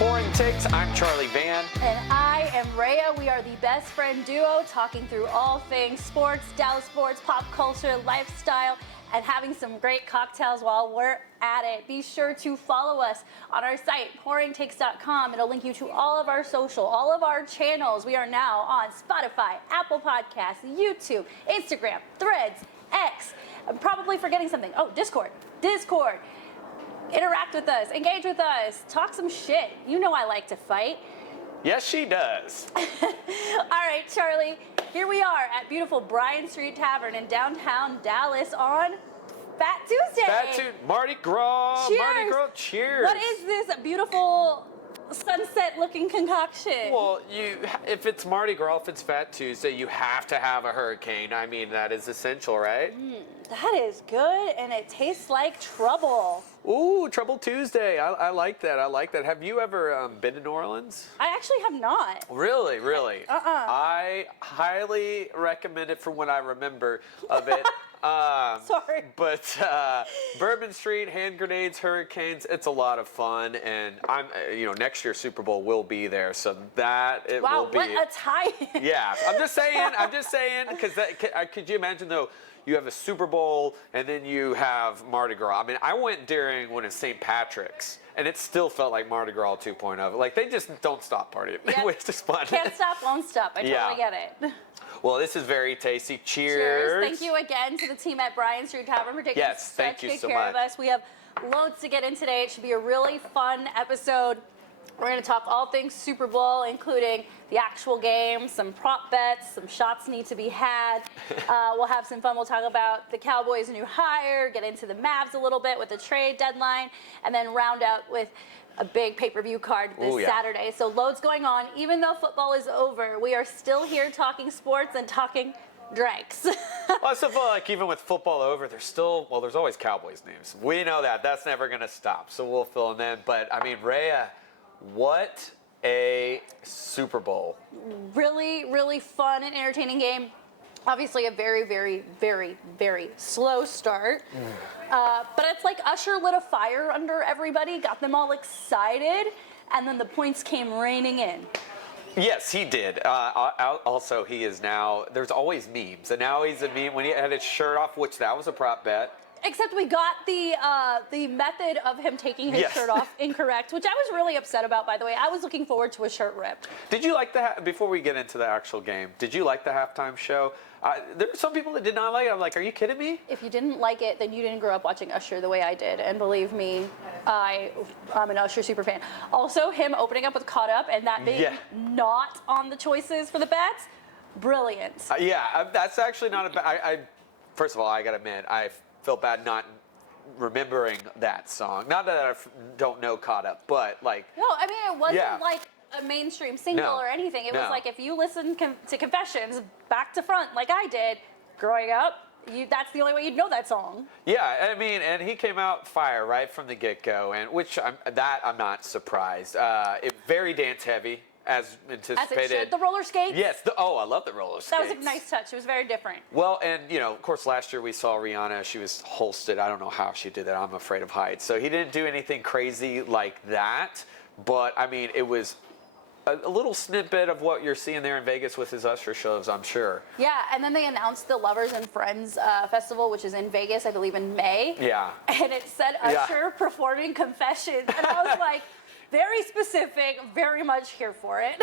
Pouring Takes. I'm Charlie Van. And I am Rayya. We are the best friend duo talking through all things sports, Dallas sports, pop culture, lifestyle, and having some great cocktails while we're at it. Be sure to follow us on our site, pouringtakes.com. It'll link you to all of our social, all of our channels. We are now on Spotify, Apple Podcasts, YouTube, Instagram, Threads, X. I'm probably forgetting something. Oh, Discord. Interact with us, engage with us, talk some shit. You know I like to fight. Yes, she does. All right, Charlie, here we are at beautiful Bryan Street Tavern in downtown Dallas on Fat Tuesday. Mardi Gras. Cheers. Mardi Gras, cheers. What is this beautiful sunset-looking concoction? Well, if it's Mardi Gras, if it's Fat Tuesday, you have to have a hurricane. I mean, that is essential, right? That is good, and it tastes like trouble. Ooh, Trouble Tuesday. I like that. I like that. Have you ever been to New Orleans? I actually have not. Really? I highly recommend it from what I remember of it. Sorry. But Bourbon Street, hand grenades, hurricanes, it's a lot of fun. And next year's Super Bowl will be there. So that it will be. Wow, what a tie. Yeah, I'm just saying, because could you imagine though, you have a Super Bowl and then you have Mardi Gras. I mean, I went during when it's St. Patrick's and it still felt like Mardi Gras 2.0. Like they just don't stop partying, Yep. which is fun. Can't stop, won't stop. I totally get it. Well, this is very tasty. Cheers. Cheers. Thank you again to the team at Bryan Street Tavern for taking such good care of us. We have loads to get in today. It should be a really fun episode. We're going to talk all things Super Bowl, including the actual game, some prop bets, some shots need to be had. We'll have some fun. We'll talk about the Cowboys' new hire, get into the Mavs a little bit with the trade deadline, and then round out with a big pay-per-view card this Saturday. So loads going on. Even though football is over, we are still here talking sports and talking drinks. Well, I still feel like even with football over, there's always Cowboys names. We know that. That's never going to stop. So we'll fill in. But, I mean, Rayya, what a Super Bowl. Really, really fun and entertaining game. Obviously a very, very, very, very slow start. But it's like Usher lit a fire under everybody, got them all excited, and then the points came raining in. Yes, he did. Also, he is now, there's always memes. And now he's a meme when he had his shirt off, which that was a prop bet. Except we got the method of him taking his shirt off incorrect, which I was really upset about, by the way. I was looking forward to a shirt rip. Did you like before we get into the actual game, did you like the halftime show? There were some people that did not like it. I'm like, are you kidding me? If you didn't like it, then you didn't grow up watching Usher the way I did. And believe me, I'm an Usher super fan. Also, him opening up with Caught Up and that being not on the choices for the bets, brilliant. That's actually not a bad. First of all, I got to admit, I felt bad not remembering that song. Not that I don't know Caught Up, but like. No, I mean, it wasn't like a mainstream single or anything. It was like if you listen to Confessions back to front like I did growing up, that's the only way you'd know that song. Yeah, I mean, and he came out fire right from the get-go, and I'm not surprised. Very dance heavy. As anticipated. As it should. The roller skates? Yes. I love the roller skates. That was a nice touch. It was very different. Well, and, of course, last year we saw Rihanna. She was holstered. I don't know how she did that. I'm afraid of heights. So he didn't do anything crazy like that. But, I mean, it was a little snippet of what you're seeing there in Vegas with his Usher shows, I'm sure. Yeah, and then they announced the Lovers and Friends Festival, which is in Vegas, I believe, in May. Yeah. And it said Usher performing Confessions. And I was like... Very specific, very much here for it.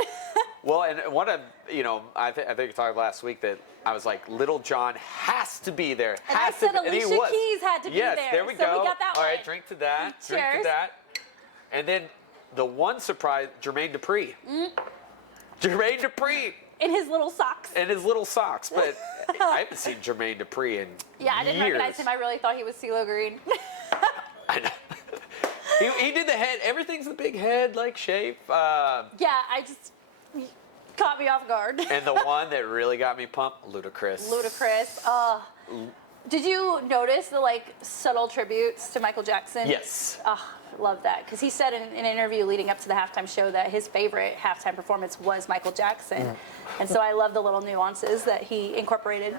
Well, and I think you talked last week that I was like, Little John has to be there. And I said Alicia Keys had to be there. Yes, there we go. So we got that All one. right, drink to that. Cheers. Drink to that. And then the one surprise, Jermaine Dupri. Jermaine Dupri. In his little socks. But I haven't seen Jermaine Dupri in years. I didn't recognize him. I really thought he was CeeLo Green. I know. He did the head. Everything's the big head like shape. I just caught me off guard. And the one that really got me pumped, Ludacris. Did you notice the subtle tributes to Michael Jackson? Yes. Love that, because he said in an interview leading up to the halftime show that his favorite halftime performance was Michael Jackson, and so I love the little nuances that he incorporated.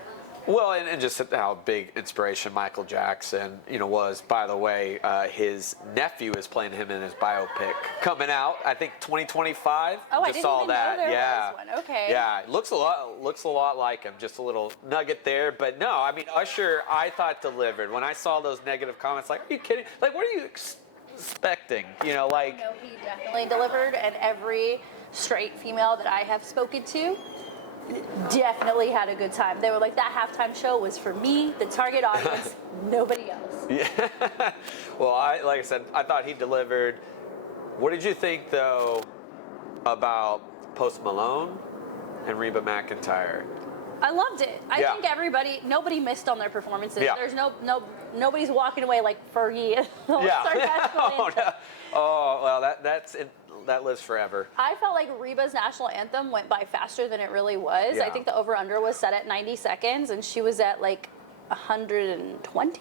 Well, and just how big inspiration Michael Jackson, was. By the way, his nephew is playing him in his biopic coming out. I think 2025. Oh, just I didn't saw even that. know there yeah. was one. Okay. Yeah, it looks a lot like him. Just a little nugget there, but no. I mean, Usher, I thought delivered. When I saw those negative comments, like, are you kidding? Like, what are you expecting? No, he definitely delivered, and every straight female that I have spoken to definitely had a good time. They were like, that halftime show was for me, the target audience, nobody else. Yeah. Well, like I said, I thought he delivered. What did you think, though, about Post Malone and Reba McEntire? I loved it. I think nobody missed on their performances. Yeah. There's nobody's walking away like Fergie. Yeah. Oh, well, that lives forever. I felt like Reba's national anthem went by faster than it really was. Yeah. I think the over-under was set at 90 seconds, and she was at like 120?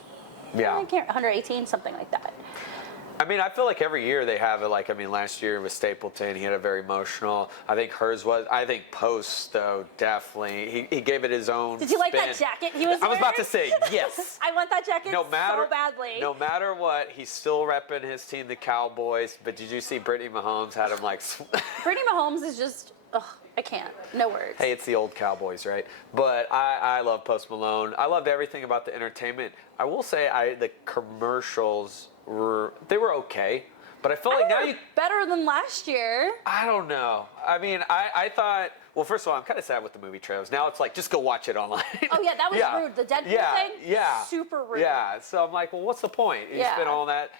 Yeah. 118, something like that. I mean, I feel like every year they have it. Like, I mean, last year was Stapleton. He had a very emotional. I think hers was. I think Post, though, definitely. He gave it his own. Did you like spin. that jacket he was wearing? I was about to say yes. I want that jacket so badly. No matter what, he's still repping his team, the Cowboys. But did you see Brittany Mahomes had him like? Brittany Mahomes is just. Ugh, I can't. No words. Hey, it's the old Cowboys, right? But I love Post Malone. I loved everything about the entertainment. I will say the commercials were okay. But I feel like now better than last year. I don't know. I mean, I thought, well, first of all, I'm kind of sad with the movie trailers. Now it's like, just go watch it online. Oh, yeah, that was rude. The Deadpool thing? Yeah. Super rude. Yeah. So I'm like, well, what's the point? You spent all that.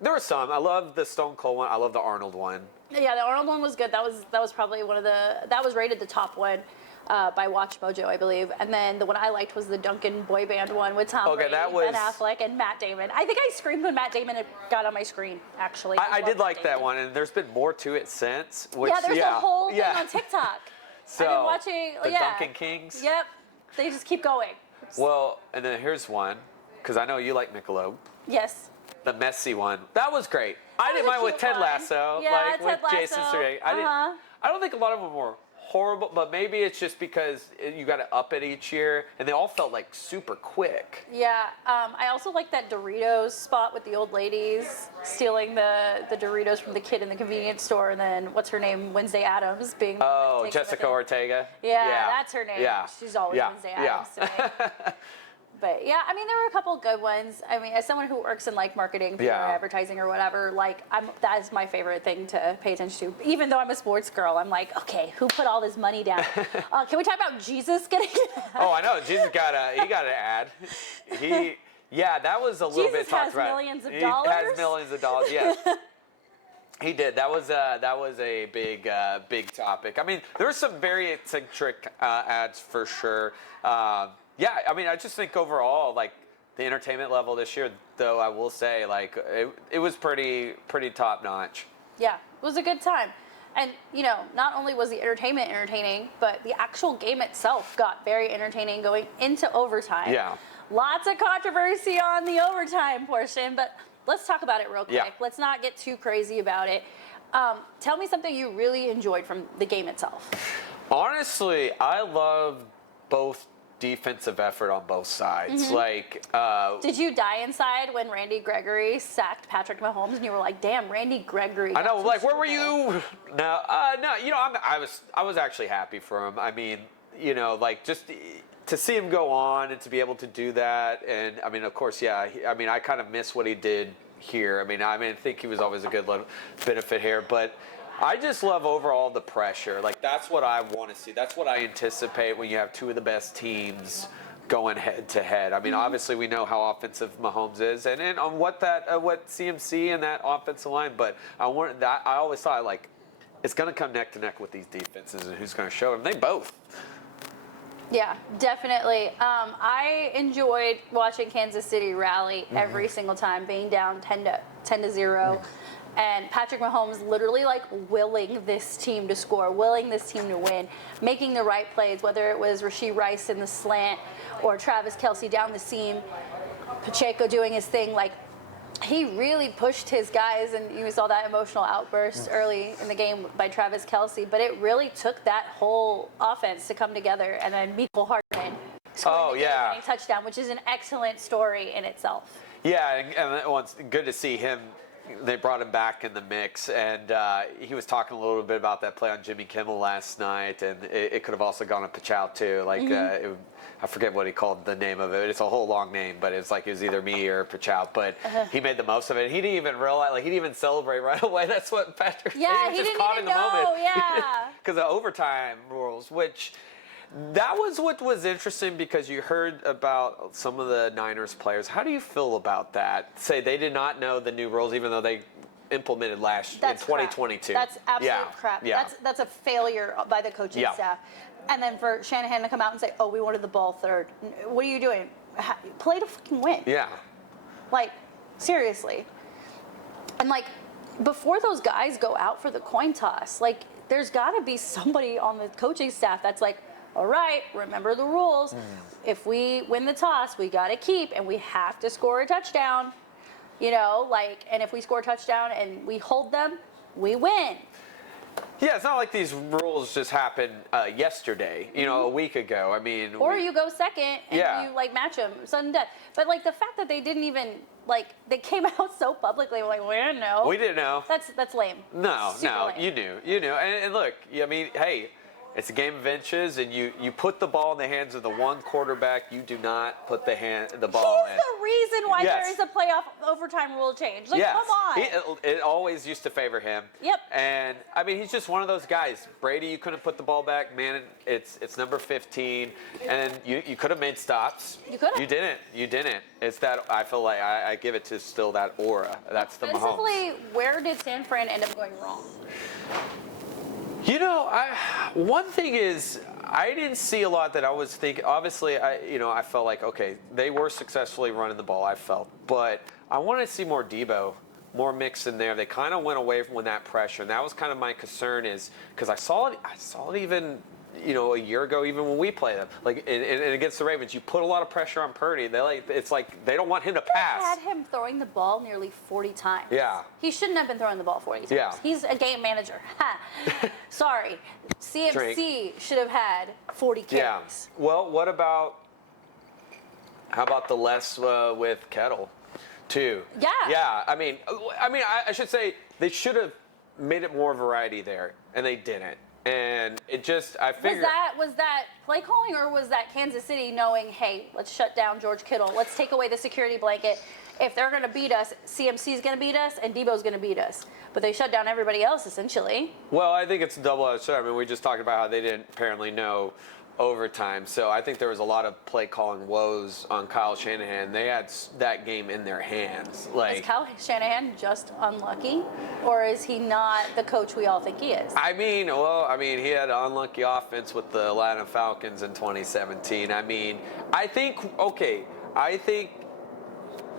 There were some. I love the Stone Cold one. I love the Arnold one. Yeah, the Arnold one was good. That was probably that was rated the top one by Watch Mojo, I believe. And then the one I liked was the Duncan boy band one with Tom Brady, Ben Affleck, and Matt Damon. I think I screamed when Matt Damon got on my screen, actually. I did like that one, and there's been more to it since. Which, there's a whole thing on TikTok. So, I've been watching the Duncan Kings. Yep. They just keep going. Well, and then here's one, because I know you like Michelob. Yes. The messy one. That was great. I didn't mind with Ted Lasso. Yeah, like Ted with Jason Lasso. Sudeikis. I don't think a lot of them were horrible, but maybe it's just because you got to up it each year, and they all felt like super quick. Yeah. I also like that Doritos spot with the old ladies stealing the Doritos from the kid in the convenience store, and then what's her name, Wednesday Addams being. Oh, Jessica Ortega. Yeah, that's her name. Yeah. She's always Wednesday Addams to me. But yeah, I mean, there were a couple good ones. I mean, as someone who works in like marketing, PR, advertising, or whatever, like that is my favorite thing to pay attention to. Even though I'm a sports girl, I'm like, okay, who put all this money down? Can we talk about Jesus getting? Oh, I know. Jesus got an ad. That was a little bit talked about. Jesus has millions of dollars. He has millions of dollars. Yes. He did. That was a big topic. I mean, there were some very eccentric ads for sure. Yeah, I mean, I just think overall, like, the entertainment level this year, though, I will say, like, it was pretty top notch. Yeah, it was a good time. And, not only was the entertainment entertaining, but the actual game itself got very entertaining going into overtime. Yeah. Lots of controversy on the overtime portion, but let's talk about it real quick. Yeah. Let's not get too crazy about it. Tell me something you really enjoyed from the game itself. Honestly, I loved both defensive effort on both sides. Like, did you die inside when Randy Gregory sacked Patrick Mahomes and you were like, damn, Randy Gregory? I know, like, where were you? No, I was actually happy for him. I mean, like, just to see him go on and to be able to do that, and I mean, of course, I kind of miss what he did here. I think he was always a good benefit here, but I just love overall the pressure. Like, that's what I want to see. That's what I anticipate when you have two of the best teams going head to head. I mean, obviously we know how offensive Mahomes is, and on what CMC and that offensive line. But I always thought, like, it's going to come neck to neck with these defenses, and who's going to show them. They both. Yeah, definitely. I enjoyed watching Kansas City rally every single time, being down 10-0. And Patrick Mahomes literally like willing this team to score, willing this team to win, making the right plays, whether it was Rashee Rice in the slant or Travis Kelce down the seam, Pacheco doing his thing. Like, he really pushed his guys, and you saw that emotional outburst early in the game by Travis Kelce, but it really took that whole offense to come together, and then Mecole Hardman scoring the game-winning touchdown, which is an excellent story in itself. Yeah, and it's good to see him. They brought him back in the mix, and he was talking a little bit about that play on Jimmy Kimmel last night, and it could have also gone to Pachow too. Like I forget what he called the name of it. It's a whole long name, but it's like it was either me or Pachow. But he made the most of it. He didn't even realize, like he didn't even celebrate right away. That's what Patrick said. He was just didn't caught even in the moment. Yeah, because of overtime rules, which. That was what was interesting because you heard about some of the Niners players. How do you feel about that? Say they did not know the new rules, even though they implemented in 2022. That's absolute crap. Yeah. That's a failure by the coaching staff. And then for Shanahan to come out and say, "Oh, we wanted the ball third." What are you doing? Play to fucking win. Yeah. Like, seriously. And like, before those guys go out for the coin toss, like, there's got to be somebody on the coaching staff that's like, all right, remember the rules. If we win the toss, we got to keep, and we have to score a touchdown. You know, like, and if we score a touchdown and we hold them, we win. Yeah, it's not like these rules just happened yesterday, you know, a week ago. I mean. Or you go second and you, like, match them, sudden death. But, like, the fact that they didn't even, like, they came out so publicly, like, we didn't know. We didn't know. That's lame. No, Super lame. You knew. And look, I mean, hey. It's a game of inches, and you put the ball in the hands of the one quarterback. You do not put the ball in. He's the reason why there is a playoff overtime rule change. Like, come on. It always used to favor him. Yep. And, I mean, he's just one of those guys. Brady, you couldn't put the ball back. Man, it's number 15. And you could have made stops. You could have. You didn't. It's that, I feel like, I give it to still that aura. That's the Mahomes. Basically, where did San Fran end up going wrong? You know, one thing is, I didn't see a lot that I was thinking. Obviously, I felt like, okay, they were successfully running the ball, I felt. But I wanted to see more Debo, more mix in there. They kind of went away from that pressure. And that was kind of my concern is, because I saw it even, a year ago, even when we played them. Like, and against the Ravens, you put a lot of pressure on Purdy. It's like they don't want him to pass. They had him throwing the ball nearly 40 times. Yeah. He shouldn't have been throwing the ball 40 times. Yeah. He's a game manager. Sorry. CMC should have had 40 carries. Yeah. Well, how about the less with Kettle, too? Yeah. Yeah. I mean, I should say they should have made it more variety there, and they didn't. And it just, I figured. Was that play calling, or was that Kansas City knowing, hey, let's shut down George Kittle. Let's take away the security blanket. If they're going to beat us, CMC's going to beat us, and Debo's going to beat us. But they shut down everybody else, essentially. Well, I think it's a double-edged sword. I mean, we just talked about how they didn't apparently know overtime. So I think there was a lot of play calling woes on Kyle Shanahan. They had that game in their hands. Is Kyle Shanahan just unlucky, or is he not the coach we all think he is? I mean, he had an unlucky offense with the Atlanta Falcons in 2017. I mean, I think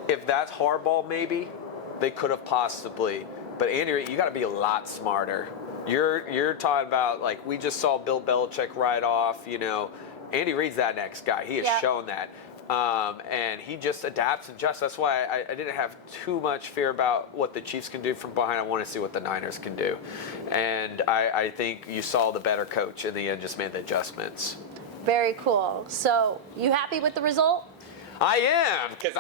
if that's hardball, maybe they could have possibly. But Andy, you got to be a lot smarter. You're talking about, like, we just saw Bill Belichick ride off, Andy Reid's that next guy. He has shown that. And he just adapts and adjusts. That's why I didn't have too much fear about what the Chiefs can do from behind. I want to see what the Niners can do. And I think you saw the better coach in the end just made the adjustments. Very cool. So, you happy with the result? I am, because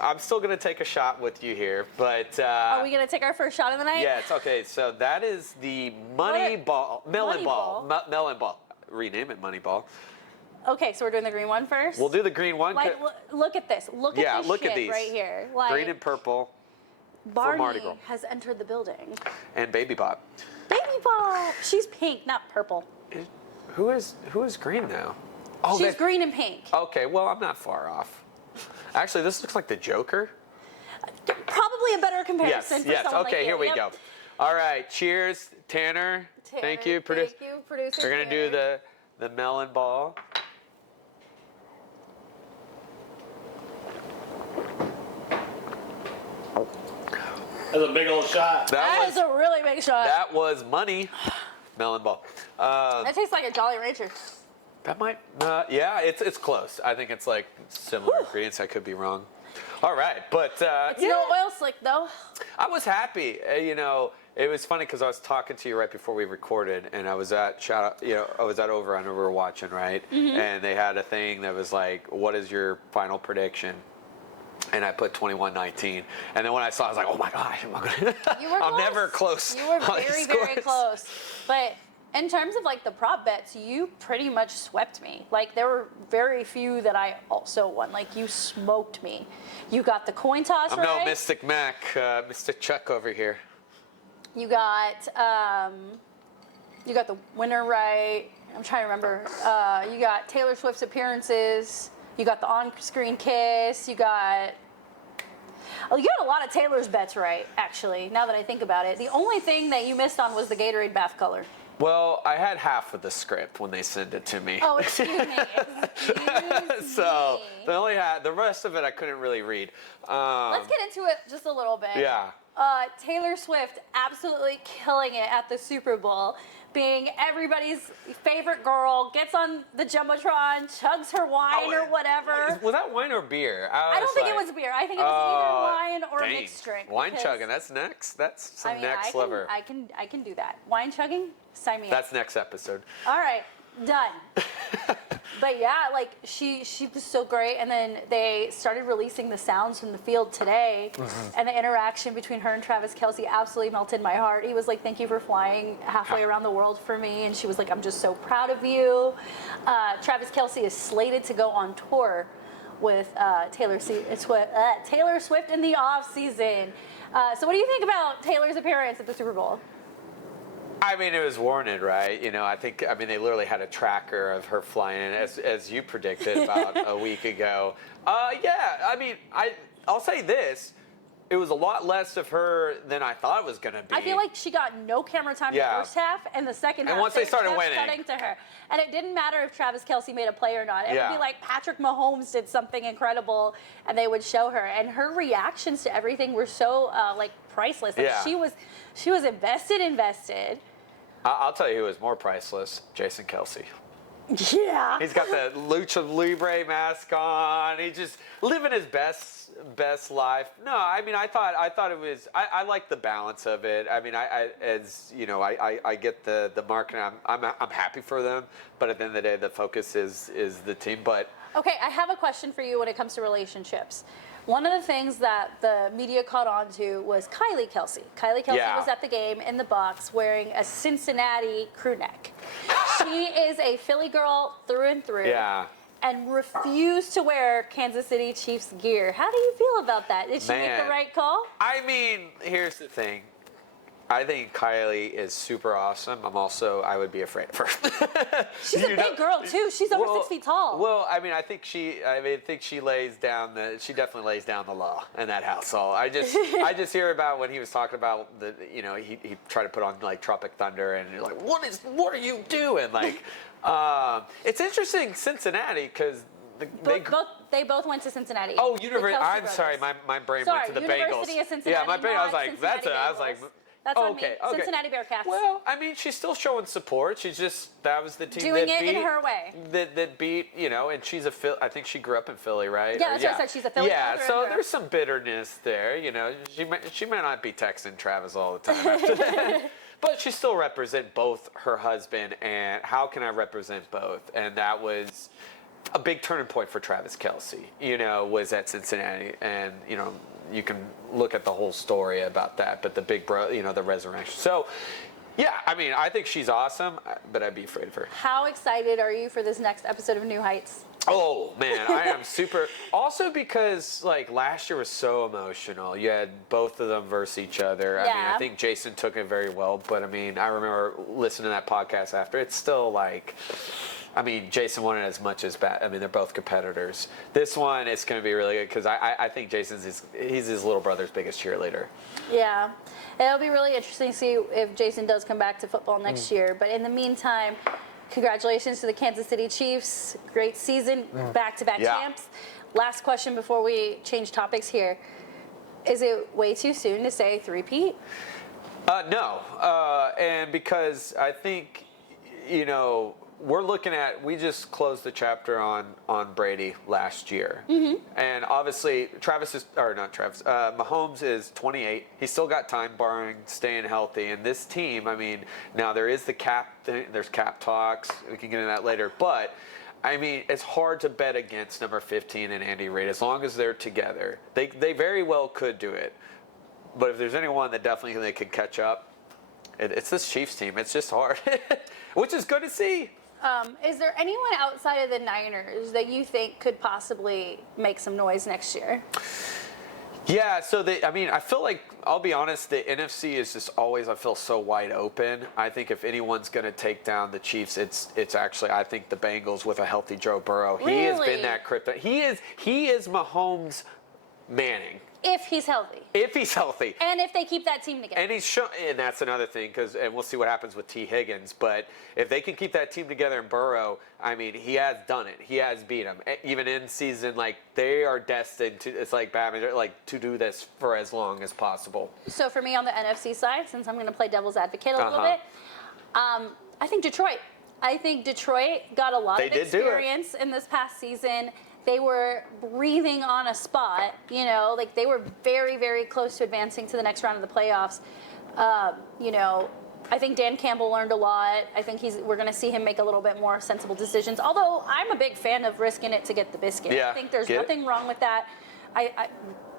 I'm still going to take a shot with you here, but... Are we going to take our first shot of the night? Yes, okay, so that is the melon ball. Rename it Money Ball. Okay, so we're doing the green one first? We'll do the green one. Like, look at this. Look at these right here. Like, green and purple Barney for Mardi Gras. has entered the building. And Baby Bop. Baby Bop! She's pink, not purple. Who is green now? Oh, she's green and pink. Okay, well, I'm not far off. Actually, this looks like the Joker. Probably a better comparison for someone okay, like here we go. All right, cheers, Tanner. Thank you, producer. Thank you, producer. We're going to do the melon ball. That's a big old shot. That is a really big shot. That was money. Melon ball. That tastes like a Jolly Rancher. That might, it's close. I think it's like similar ingredients. I could be wrong. All right, but it's no oil slick though. I was happy. it was funny because I was talking to you right before we recorded, and I was at Over Under we were watching, right? Mm-hmm. And they had a thing that was like, "What is your final prediction?" And I put 21-19. And then when I saw, I was like, "Oh my God, I'm never close." You were very, very close. But in terms of like the prop bets, you pretty much swept me. Like there were very few that I also won. Like you smoked me. You got the coin toss right. I'm no Mystic Mac, Mystic Chuck over here. You got the winner right. I'm trying to remember. You got Taylor Swift's appearances. You got the on-screen kiss. You got a lot of Taylor's bets right, actually, now that I think about it. The only thing that you missed on was the Gatorade bath color. Well, I had half of the script when they sent it to me. Oh, excuse me. So the rest of it I couldn't really read. Let's get into it just a little bit. Yeah. Taylor Swift absolutely killing it at the Super Bowl, being everybody's favorite girl, gets on the Jumbotron, chugs her wine or whatever. Was that wine or beer? I don't think it was beer. I think it was either wine or a mixed drink. Wine chugging, that's next. That's some next level. I can do that. Wine chugging, sign me up. That's next episode. All right, done. But yeah, like she was so great, and then they started releasing the sounds from the field today, and the interaction between her and Travis Kelce absolutely melted my heart. He was like, "Thank you for flying halfway around the world for me," and she was like, "I'm just so proud of you." Travis Kelce is slated to go on tour with Taylor Swift in the off season. So what do you think about Taylor's appearance at the Super Bowl? I mean, it was warranted, right? I mean, they literally had a tracker of her flying in, as you predicted about a week ago. Yeah, I mean, I'll say this. It was a lot less of her than I thought it was going to be. I feel like she got no camera time in the first half, and the second half, once they started kept winning, cutting to her. And it didn't matter if Travis Kelce made a play or not. It would be like Patrick Mahomes did something incredible, and they would show her. And her reactions to everything were so like priceless. Like she was invested. I'll tell you who was more priceless: Jason Kelce. Yeah. He's got the Lucha Libre mask on. He's just living his best life. No, I mean, I thought it was. I like the balance of it. I mean, I get the marketing. I'm happy for them, but at the end of the day, the focus is the team. But okay, I have a question for you when it comes to relationships. One of the things that the media caught on to was Kylie Kelce. Kylie Kelce was at the game in the box wearing a Cincinnati crew neck. She is a Philly girl through and through. Yeah. And refused to wear Kansas City Chiefs gear. How do you feel about that? Did she make the right call? I mean, here's the thing. I think Kylie is super awesome. I would be afraid of her. She's a big girl too. She's over 6 feet tall. Well, I mean, I think she definitely lays down the law in that household. I just hear about when he was talking about he tried to put on like Tropic Thunder, and you're like, what are you doing? Like, it's interesting, Cincinnati, because they both went to Cincinnati. Oh, I'm sorry, my brain went to the Bengals. University of Cincinnati. Yeah, my brain. I was like, That's on me. Cincinnati Bearcats. Well, I mean, she's still showing support. That was the team doing it in her way. That beat, and she's I think she grew up in Philly, right? Yeah, that's what I said. She's a Philly. Yeah, so there's some bitterness there. She might not be texting Travis all the time after that. But she still represents both her husband and how can I represent both? And that was a big turning point for Travis Kelce, was at Cincinnati. And, you can look at the whole story about that, but the big the resurrection. So, yeah, I mean, I think she's awesome, but I'd be afraid of her. How excited are you for this next episode of New Heights? Oh, man, I am super. Also because, like, last year was so emotional. You had both of them versus each other. Yeah. I mean, I think Jason took it very well, but, I mean, I remember listening to that podcast after. It's still, like, I mean, Jason won it as much as bad. I mean, they're both competitors. This one, it's going to be really good because I think he's his little brother's biggest cheerleader. Yeah. It'll be really interesting to see if Jason does come back to football next year. But in the meantime, congratulations to the Kansas City Chiefs. Great season, back-to-back champs. Last question before we change topics here. Is it way too soon to say three-peat? No. And because I think, we're looking at, we just closed the chapter on Brady last year. And obviously, Mahomes is 28. He's still got time barring staying healthy. And this team, I mean, now there is the cap thing, there's cap talks. We can get into that later. But, I mean, it's hard to bet against number 15 and Andy Reid as long as they're together. They very well could do it. But if there's anyone that definitely they could catch up, it's this Chiefs team. It's just hard, which is good to see. Is there anyone outside of the Niners that you think could possibly make some noise next year? Yeah, so I feel like, I'll be honest, the NFC is just always, I feel, so wide open. I think if anyone's going to take down the Chiefs, it's actually, I think, the Bengals with a healthy Joe Burrow. Really? He has been that crypto. He is Mahomes Manning. If he's healthy. If he's healthy. And if they keep that team together. And and that's another thing, and we'll see what happens with T. Higgins. But if they can keep that team together and Burrow, I mean, he has done it. He has beat them. Even in season, like, they are destined to, it's like Batman, like, to do this for as long as possible. So for me on the NFC side, since I'm going to play devil's advocate a little bit, I think Detroit. I think Detroit got a lot of experience in this past season. They were breathing on a spot, like they were very, very close to advancing to the next round of the playoffs. I think Dan Campbell learned a lot. I think we're going to see him make a little bit more sensible decisions. Although I'm a big fan of risking it to get the biscuit. Yeah, I think there's nothing wrong with that.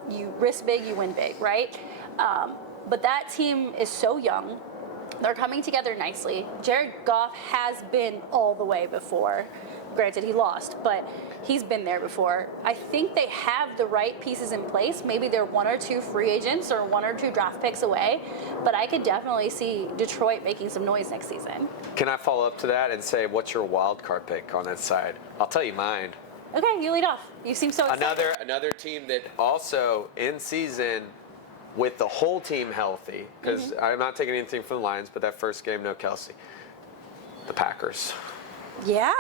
You risk big, you win big, right? But that team is so young. They're coming together nicely. Jared Goff has been all the way before. Granted, he lost, but he's been there before. I think they have the right pieces in place. Maybe they're 1 or 2 free agents or 1 or 2 draft picks away, but I could definitely see Detroit making some noise next season. Can I follow up to that and say, what's your wild card pick on that side? I'll tell you mine. Okay, you lead off. You seem so excited. Another team that also in season with the whole team healthy, because I'm not taking anything from the Lions, but that first game, no Kelsey. The Packers. Yeah.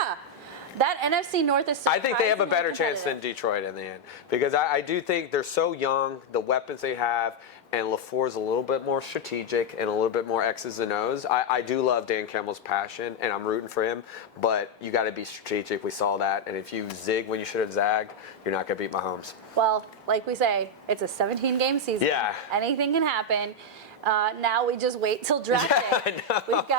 That NFC North is I think they have a better chance than Detroit in the end, because I do think they're so young, the weapons they have, and LaFleur's a little bit more strategic and a little bit more X's and O's. I do love Dan Campbell's passion, and I'm rooting for him, but you got to be strategic. We saw that, and if you zig when you should have zagged, you're not going to beat Mahomes. Well, like we say, it's a 17-game season. Yeah. Anything can happen. Now we just wait till draft day.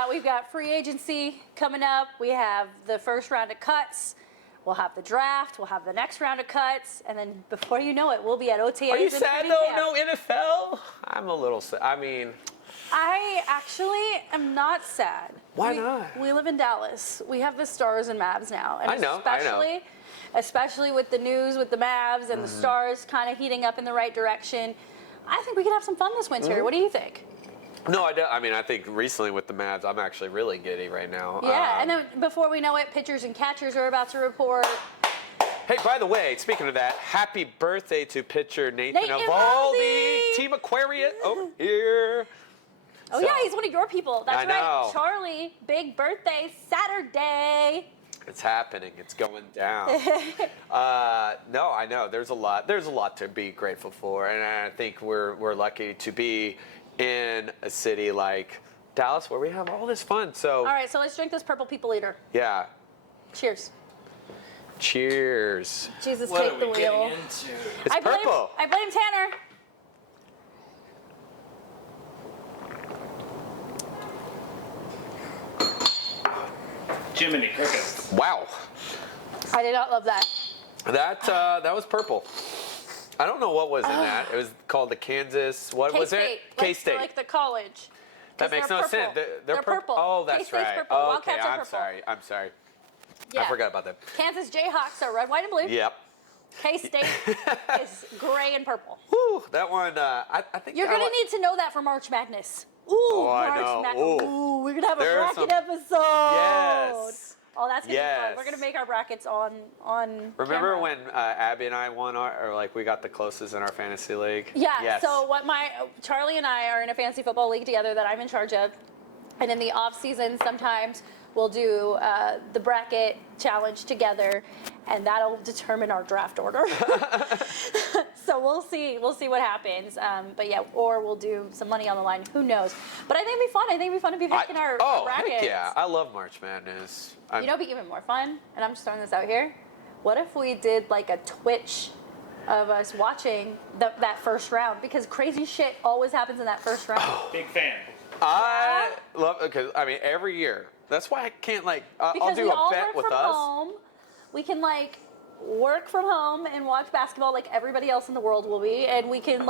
We've got free agency coming up. We have the first round of cuts. We'll have the draft. We'll have the next round of cuts, and then before you know it, we'll be at OTAs. Are you sad though? No NFL? I'm a little sad. I mean, I actually am not sad. Why not? We live in Dallas. We have the Stars and Mavs now, and I know. especially with the news with the Mavs and the Stars kind of heating up in the right direction. I think we could have some fun this winter. What do you think? No, I think recently with the Mavs, I'm actually really giddy right now. Yeah, and then before we know it, pitchers and catchers are about to report. Hey, by the way, speaking of that, happy birthday to pitcher Nathan Eovaldi, Team Aquarius over here. Oh, yeah, he's one of your people. That's I know. right. Charlie, big birthday Saturday. It's happening. It's going down. No, I know. There's a lot to be grateful for, and I think we're lucky to be in a city like Dallas where we have all this fun. So. All right, so let's drink this Purple People Eater. Yeah. Cheers. Cheers. Jesus, What take are the we wheel. getting into? It's purple. I blame Tanner. Jiminy Cricket. Wow. I did not love that. That was purple. I don't know what was in that. It was called the Kansas. What was it? K-State. Like the college. That makes no sense. They're purple. Oh, that's K-State's right. purple. Oh, okay, Wildcats are I'm purple. sorry. Yeah. I forgot about that. Kansas Jayhawks are red, white, and blue. Yep. K-State is gray and purple. Whew, that one. I think You're going to need to know that for March Madness. Ooh, I March know. Madness. Ooh. Ooh, we're going to have a There's bracket some- episode. Yes. Oh, that's going to be fun. Yes. We're going to make our brackets on Remember camera. when Abby and I won we got the closest in our fantasy league? Yeah, Yes. so Charlie and I are in a fantasy football league together that I'm in charge of. And in the off season, sometimes We'll do the bracket challenge together, and that'll determine our draft order. So we'll see what happens. But yeah, or we'll do some money on the line. Who knows? But I think it'd be fun. I think it'd be fun to be picking our brackets. Heck yeah! I love March Madness. You know, it'd be even more fun. And I'm just throwing this out here. What if we did like a Twitch of us watching that first round? Because crazy shit always happens in that first round. Big fan. I love it because I mean every year. That's why I can't I'll do a bet with us. Home. We can work from home and watch basketball like everybody else in the world will be, and we can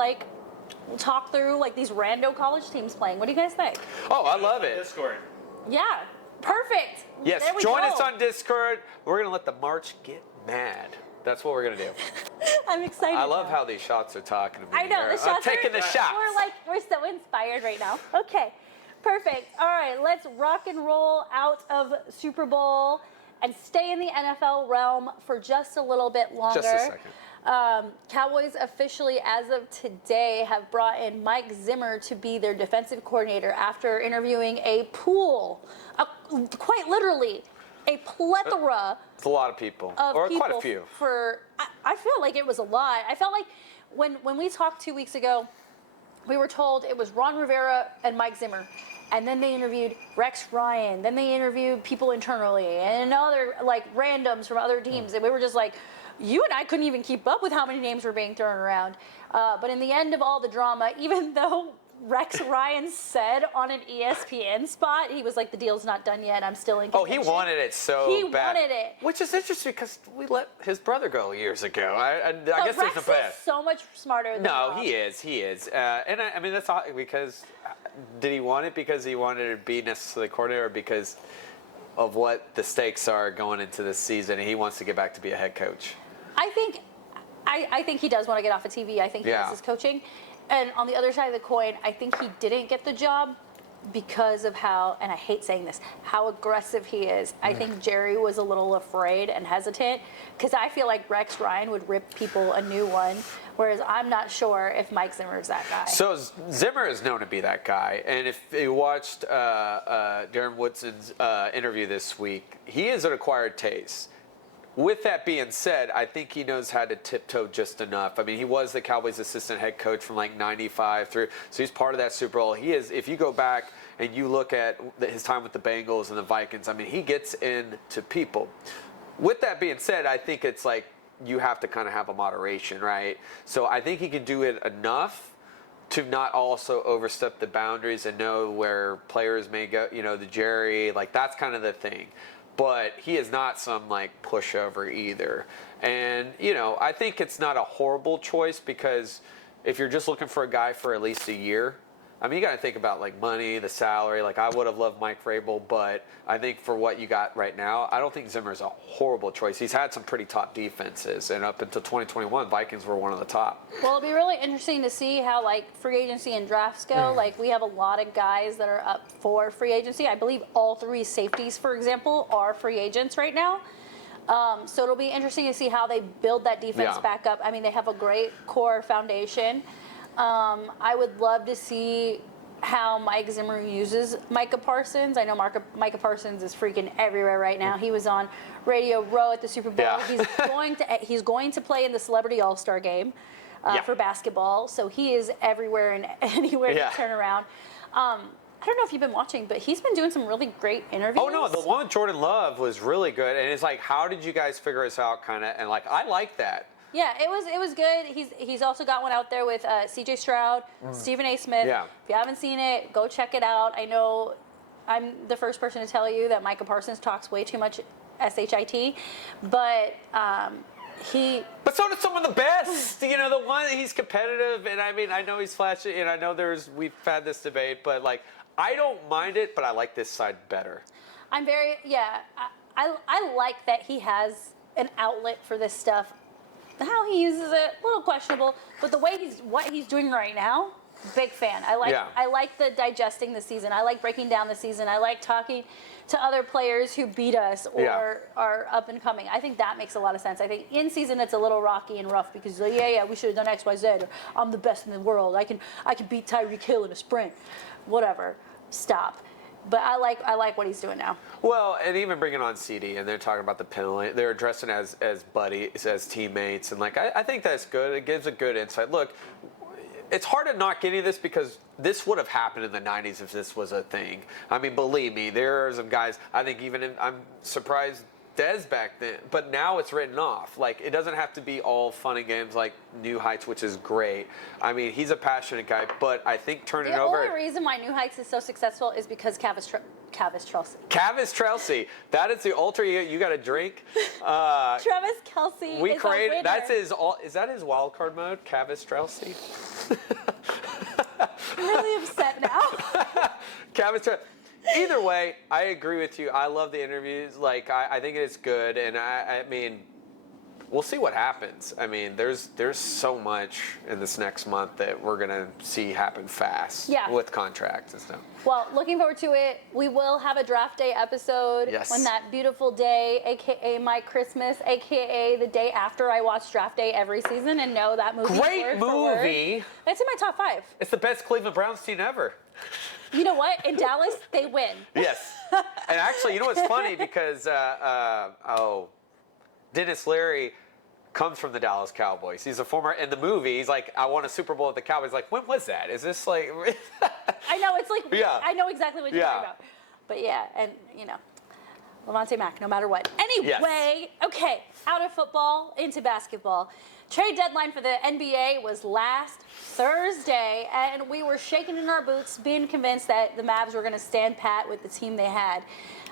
talk through these rando college teams playing. What do you guys think? Oh, I love it. Discord. Yeah, perfect. Yes, join us on Discord. We're gonna let the March get mad. That's what we're gonna do. I'm excited. I love how these shots are talking to me. I know the shots. Taking the shots. We're so inspired right now. Okay, perfect. All right, let's rock and roll out of Super Bowl and stay in the NFL realm for just a little bit longer. Just a second. Cowboys officially, as of today, have brought in Mike Zimmer to be their defensive coordinator after interviewing a pool, quite literally, a plethora. It's a lot of people, or quite a few. I feel like it was a lot. I felt like when we talked 2 weeks ago, we were told it was Ron Rivera and Mike Zimmer. And then they interviewed Rex Ryan. Then they interviewed people internally and other randoms from other teams. And we were just you and I couldn't even keep up with how many names were being thrown around. But in the end of all the drama, even though Rex Ryan said on an ESPN spot, he was like, the deal's not done yet. I'm still in contention. Oh, he wanted it so bad. He wanted it. Which is interesting because we let his brother go years ago. I guess Rex there's a bad. is so much smarter than No, Rob. he is. And I mean, that's all, because did he want it because he wanted to be necessarily coordinator, or because of what the stakes are going into this season and he wants to get back to be a head coach? I think he does want to get off of TV. I think he misses coaching. And on the other side of the coin, I think he didn't get the job because of how, and I hate saying this, how aggressive he is. I think Jerry was a little afraid and hesitant because I feel like Rex Ryan would rip people a new one, whereas I'm not sure if Mike Zimmer is that guy. So Zimmer is known to be that guy. And if you watched Darren Woodson's interview this week, he is an acquired taste. With that being said, I think he knows how to tiptoe just enough. I mean, he was the Cowboys' assistant head coach from 95 through, so he's part of that Super Bowl. He is, if you go back and you look at his time with the Bengals and the Vikings, I mean, he gets into people. With that being said, I think it's you have to kind of have a moderation, right? So I think he can do it enough to not also overstep the boundaries and know where players may go, the Jerry, that's kind of the thing. But he is not some pushover either. And, I think it's not a horrible choice because if you're just looking for a guy for at least a year, I mean, you got to think about money, the salary. I would have loved Mike Vrabel, but I think for what you got right now, I don't think Zimmer's a horrible choice. He's had some pretty top defenses, and up until 2021, Vikings were one of the top. Well, it'll be really interesting to see how free agency and drafts go. We have a lot of guys that are up for free agency. I believe all three safeties, for example, are free agents right now. So it'll be interesting to see how they build that defense back up. I mean, they have a great core foundation. I would love to see how Mike Zimmer uses Micah Parsons. I know Micah Parsons is freaking everywhere right now. He was on Radio Row at the Super Bowl. Yeah. He's going to play in the Celebrity All-Star game for basketball. So he is everywhere and anywhere to turn around. I don't know if you've been watching, but he's been doing some really great interviews. Oh, no, the one with Jordan Love was really good. And it's how did you guys figure this out kind of? And I like that. Yeah, it was good. He's also got one out there with C.J. Stroud, Stephen A. Smith. Yeah. If you haven't seen it, go check it out. I know I'm the first person to tell you that Micah Parsons talks way too much shit, but But so does some of the best. The one, he's competitive, and I mean, I know he's flashy, and I know we've had this debate, but I don't mind it, but I like this side better. I'm very, I like that he has an outlet for this stuff. How he uses it, a little questionable, but the way what he's doing right now, big fan. I like the digesting the season. I like breaking down the season. I like talking to other players who beat us or are up and coming. I think that makes a lot of sense. I think in season it's a little rocky and rough because we should have done X, Y, Z. Or I'm the best in the world. I can beat Tyreek Hill in a sprint. Whatever. Stop. But I like what he's doing now. Well, and even bringing on CD, and they're talking about the penalty. They're addressing as buddies, as teammates, and I think that's good. It gives a good insight. Look, it's hard to not getting this because this would have happened in the 90s if this was a thing. I mean, believe me, there are some guys, I think I'm surprised Dez back then, but now it's written off. Like, it doesn't have to be all fun and games like New Heights, which is great. I mean, he's a passionate guy, but I think turning over. The only reason why New Heights is so successful is because Cavis Trelsey. Cavis Trelsey. That is the alter you got to drink. Travis Kelce. We is created. That's his. Is that his wild card mode? Cavis Trelsey. I'm really upset now. Cavis Trelsey. Either way, I agree with you. I love the interviews. Like, I think it's good, and I mean, we'll see what happens. I mean, there's so much in this next month that we're gonna see happen fast. Yeah. With contracts and stuff. Well, looking forward to it. We will have a draft day episode. Yes. When that beautiful day, aka my Christmas, aka the day after I watch draft day every season and know that movie. Great movie. It's in my top 5. It's the best Cleveland Browns team ever. You know what? In Dallas, they win. Yes. And actually, you know what's funny? Because, Dennis Leary comes from the Dallas Cowboys. He's a former, in the movie, he's like, I won a Super Bowl at the Cowboys. Like, when was that? Is this like... I know, it's like, yeah. I know exactly what you're talking about. But yeah, and, you know, Lavonte Mack, no matter what. Anyway, yes. Okay, out of football, into basketball. Trade deadline for the NBA was last Thursday, and we were shaking in our boots, being convinced that the Mavs were going to stand pat with the team they had.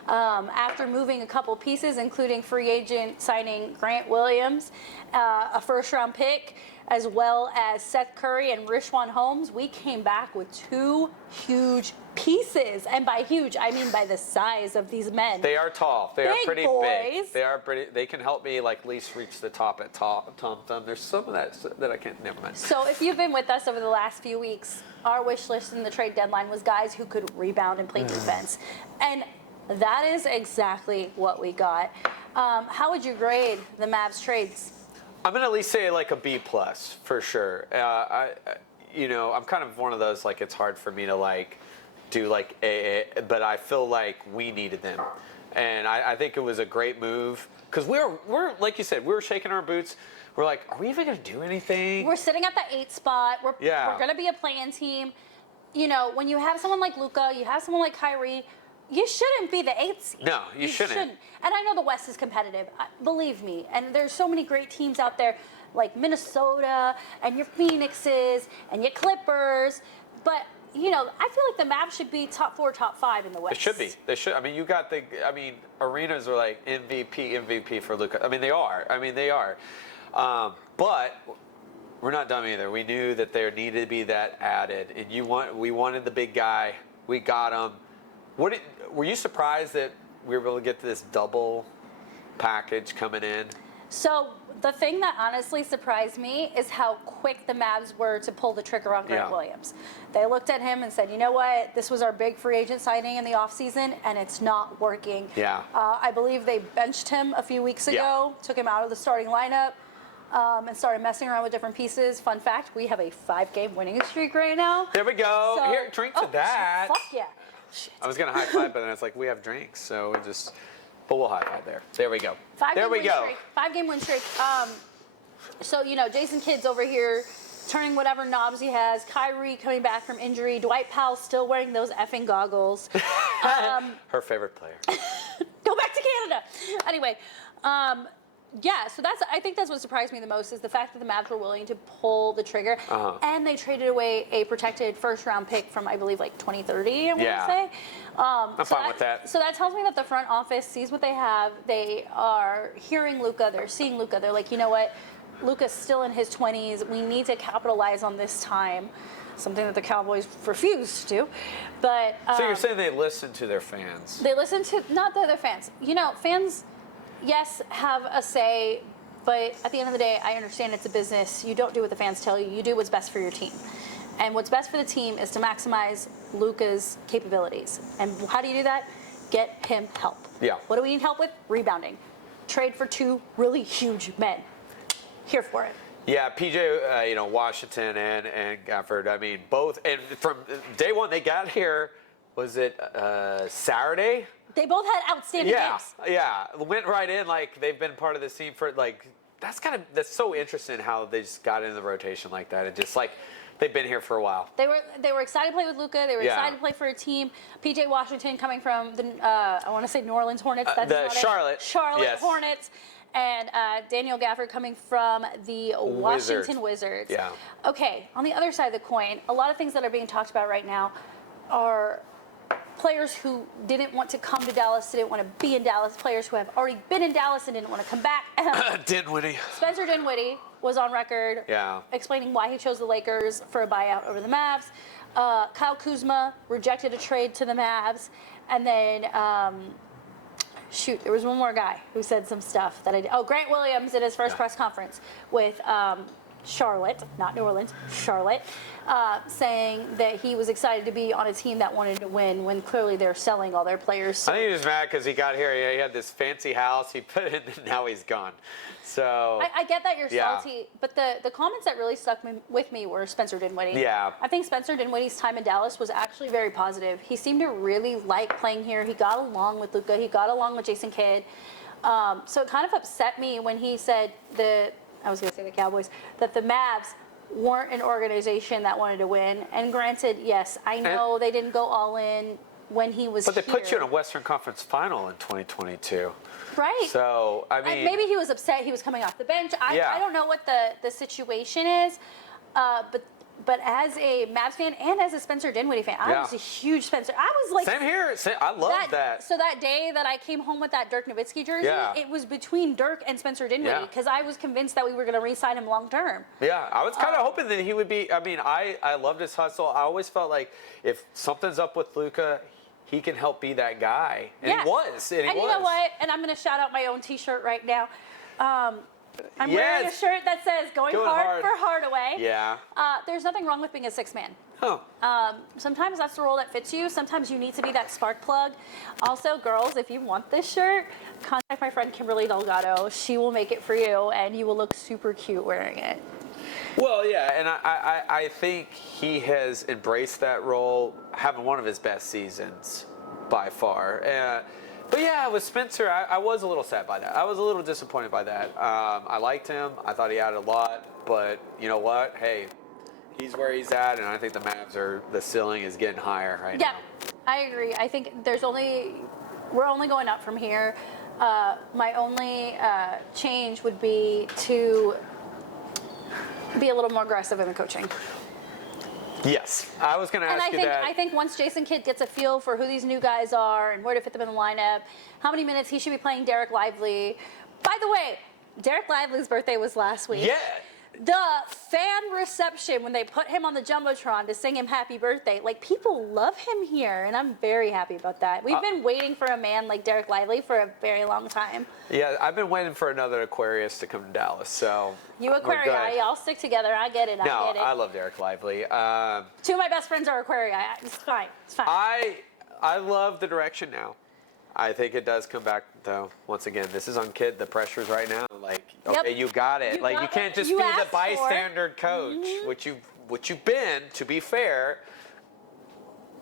After moving a couple pieces, including free agent signing Grant Williams, a first-round pick, as well as Seth Curry and Richaun Holmes, we came back with 2 huge pieces. And by huge, I mean by the size of these men. They are tall. They are pretty boys. big. They are pretty. They can help me like at least reach the top at Tom Thumb. There's some of that I can't. Never mind. So if you've been with us over the last few weeks, our wish list in the trade deadline was guys who could rebound and play defense, and that is exactly what we got. How would you grade the Mavs trades? I'm gonna at least say like a B+ for sure. I'm kind of one of those, like, it's hard for me to like do like but I feel like we needed them, and I think it was a great move because we're like you said, we were shaking our boots. We're like, are we even gonna do anything? We're sitting at the 8th spot. We're gonna be a play-in team. You know, when you have someone like Luka, you have someone like Kyrie. You shouldn't be the 8th seed. No, you shouldn't. And I know the West is competitive, believe me. And there's so many great teams out there, like Minnesota, and your Phoenixes, and your Clippers. But, you know, I feel like the Mavs should be top 4, top 5 in the West. They should be. They should. I mean, you got arenas are like MVP for Luka. I mean, they are. But we're not dumb either. We knew that there needed to be that added. And we wanted the big guy. We got him. Were you surprised that we were able to get this double package coming in? So the thing that honestly surprised me is how quick the Mavs were to pull the trigger on Grant Williams. They looked at him and said, you know what, this was our big free agent signing in the offseason, and it's not working. Yeah. I believe they benched him a few weeks ago, took him out of the starting lineup, and started messing around with different pieces. Fun fact, we have a 5-game winning streak right now. There we go. So, here, drink to that. Fuck yeah. Shit. I was going to high five, but then it's like, we have drinks, so but we'll high five there. There we go. 5-game win streak. So, you know, Jason Kidd's over here turning whatever knobs he has. Kyrie coming back from injury. Dwight Powell still wearing those effing goggles. Her favorite player. Go back to Canada. Anyway, so I think that's what surprised me the most is the fact that the Mavs were willing to pull the trigger, and they traded away a protected first-round pick from, I believe, like 2030, I want to say. I'm fine with that. So that tells me that the front office sees what they have. They are hearing Luka. They're seeing Luka. They're like, you know what? Luka's still in his 20s. We need to capitalize on this time, something that the Cowboys refuse to do. But so you're saying they listen to their fans? They listen to, not the other fans. You know, fans... yes, have a say, but at the end of the day, I understand it's a business. You don't do what the fans tell you. You do what's best for your team. And what's best for the team is to maximize Luka's capabilities. And how do you do that? Get him help. Yeah. What do we need help with? Rebounding. Trade for 2 really huge men. Here for it. Yeah, PJ, Washington and Gafford, I mean, both. And from day one, they got here was it Saturday? They both had outstanding games. Yeah. Went right in like they've been part of the team for like that's so interesting how they just got into the rotation like that. It just like they've been here for a while. They were excited to play with Luka. They were excited to play for a team. PJ Washington coming from the I want to say New Orleans Hornets. That's the not Charlotte yes. Hornets. And Daniel Gafford coming from the Washington Wizards. Yeah. Okay, on the other side of the coin, a lot of things that are being talked about right now are players who didn't want to come to Dallas, didn't want to be in Dallas, players who have already been in Dallas and didn't want to come back. Dinwiddie. Spencer Dinwiddie was on record explaining why he chose the Lakers for a buyout over the Mavs. Kyle Kuzma rejected a trade to the Mavs. And then, there was one more guy who said some stuff that I did. Oh, Grant Williams in his first press conference with Charlotte, not New Orleans, Charlotte, saying that he was excited to be on a team that wanted to win when clearly they're selling all their players. I think he was mad because he got here. He had this fancy house. He put it in, now he's gone. So I get that you're salty, but the comments that really stuck with me were Spencer Dinwiddie. Yeah. I think Spencer Dinwiddie's time in Dallas was actually very positive. He seemed to really like playing here. He got along with Luka. He got along with Jason Kidd. So it kind of upset me when he said I was going to say the Cowboys, that the Mavs weren't an organization that wanted to win. And granted, yes, I know they didn't go all in when he was here. But they put you in a here. Western Conference final in 2022. Right. So, I mean. Maybe he was upset he was coming off the bench. I don't know what the situation is. But as a Mavs fan and as a Spencer Dinwiddie fan, I was a huge Spencer. I was like. Same here. I love that. So that day that I came home with that Dirk Nowitzki jersey, it was between Dirk and Spencer Dinwiddie because I was convinced that we were going to re-sign him long term. Yeah, I was kind of hoping that he would be. I mean, I loved his hustle. I always felt like if something's up with Luka, he can help be that guy. And he was. And you know what? And I'm going to shout out my own T-shirt right now. I'm wearing a shirt that says "Going hard for Hardaway." Yeah. There's nothing wrong with being a sixth man. Oh. Sometimes that's the role that fits you. Sometimes you need to be that spark plug. Also, girls, if you want this shirt, contact my friend Kimberly Delgado. She will make it for you, and you will look super cute wearing it. Well, yeah, and I think he has embraced that role, having one of his best seasons by far. But yeah, with Spencer, I was a little sad by that. I was a little disappointed by that. I liked him. I thought he added a lot. But you know what? Hey, he's where he's at, and I think the Mavs the ceiling is getting higher right now. Yeah, I agree. I think we're only going up from here. My only change would be to be a little more aggressive in the coaching. Yes, I was going to ask you that. I think once Jason Kidd gets a feel for who these new guys are and where to fit them in the lineup, how many minutes he should be playing Derek Lively. By the way, Derek Lively's birthday was last week. Yeah. The fan reception when they put him on the Jumbotron to sing him happy birthday, like people love him here, and I'm very happy about that. We've been waiting for a man like Derek Lively for a very long time. Yeah, I've been waiting for another Aquarius to come to Dallas, so. You Aquarii, y'all stick together. I get it. No, I get it. I love Derek Lively. 2 of my best friends are Aquarii. It's fine. It's fine. I love the direction now. I think it does come back, though. Once again, this is on Kid. The pressure's right now. Like, okay, you got it. You can't just be the bystander coach, which you've been, to be fair,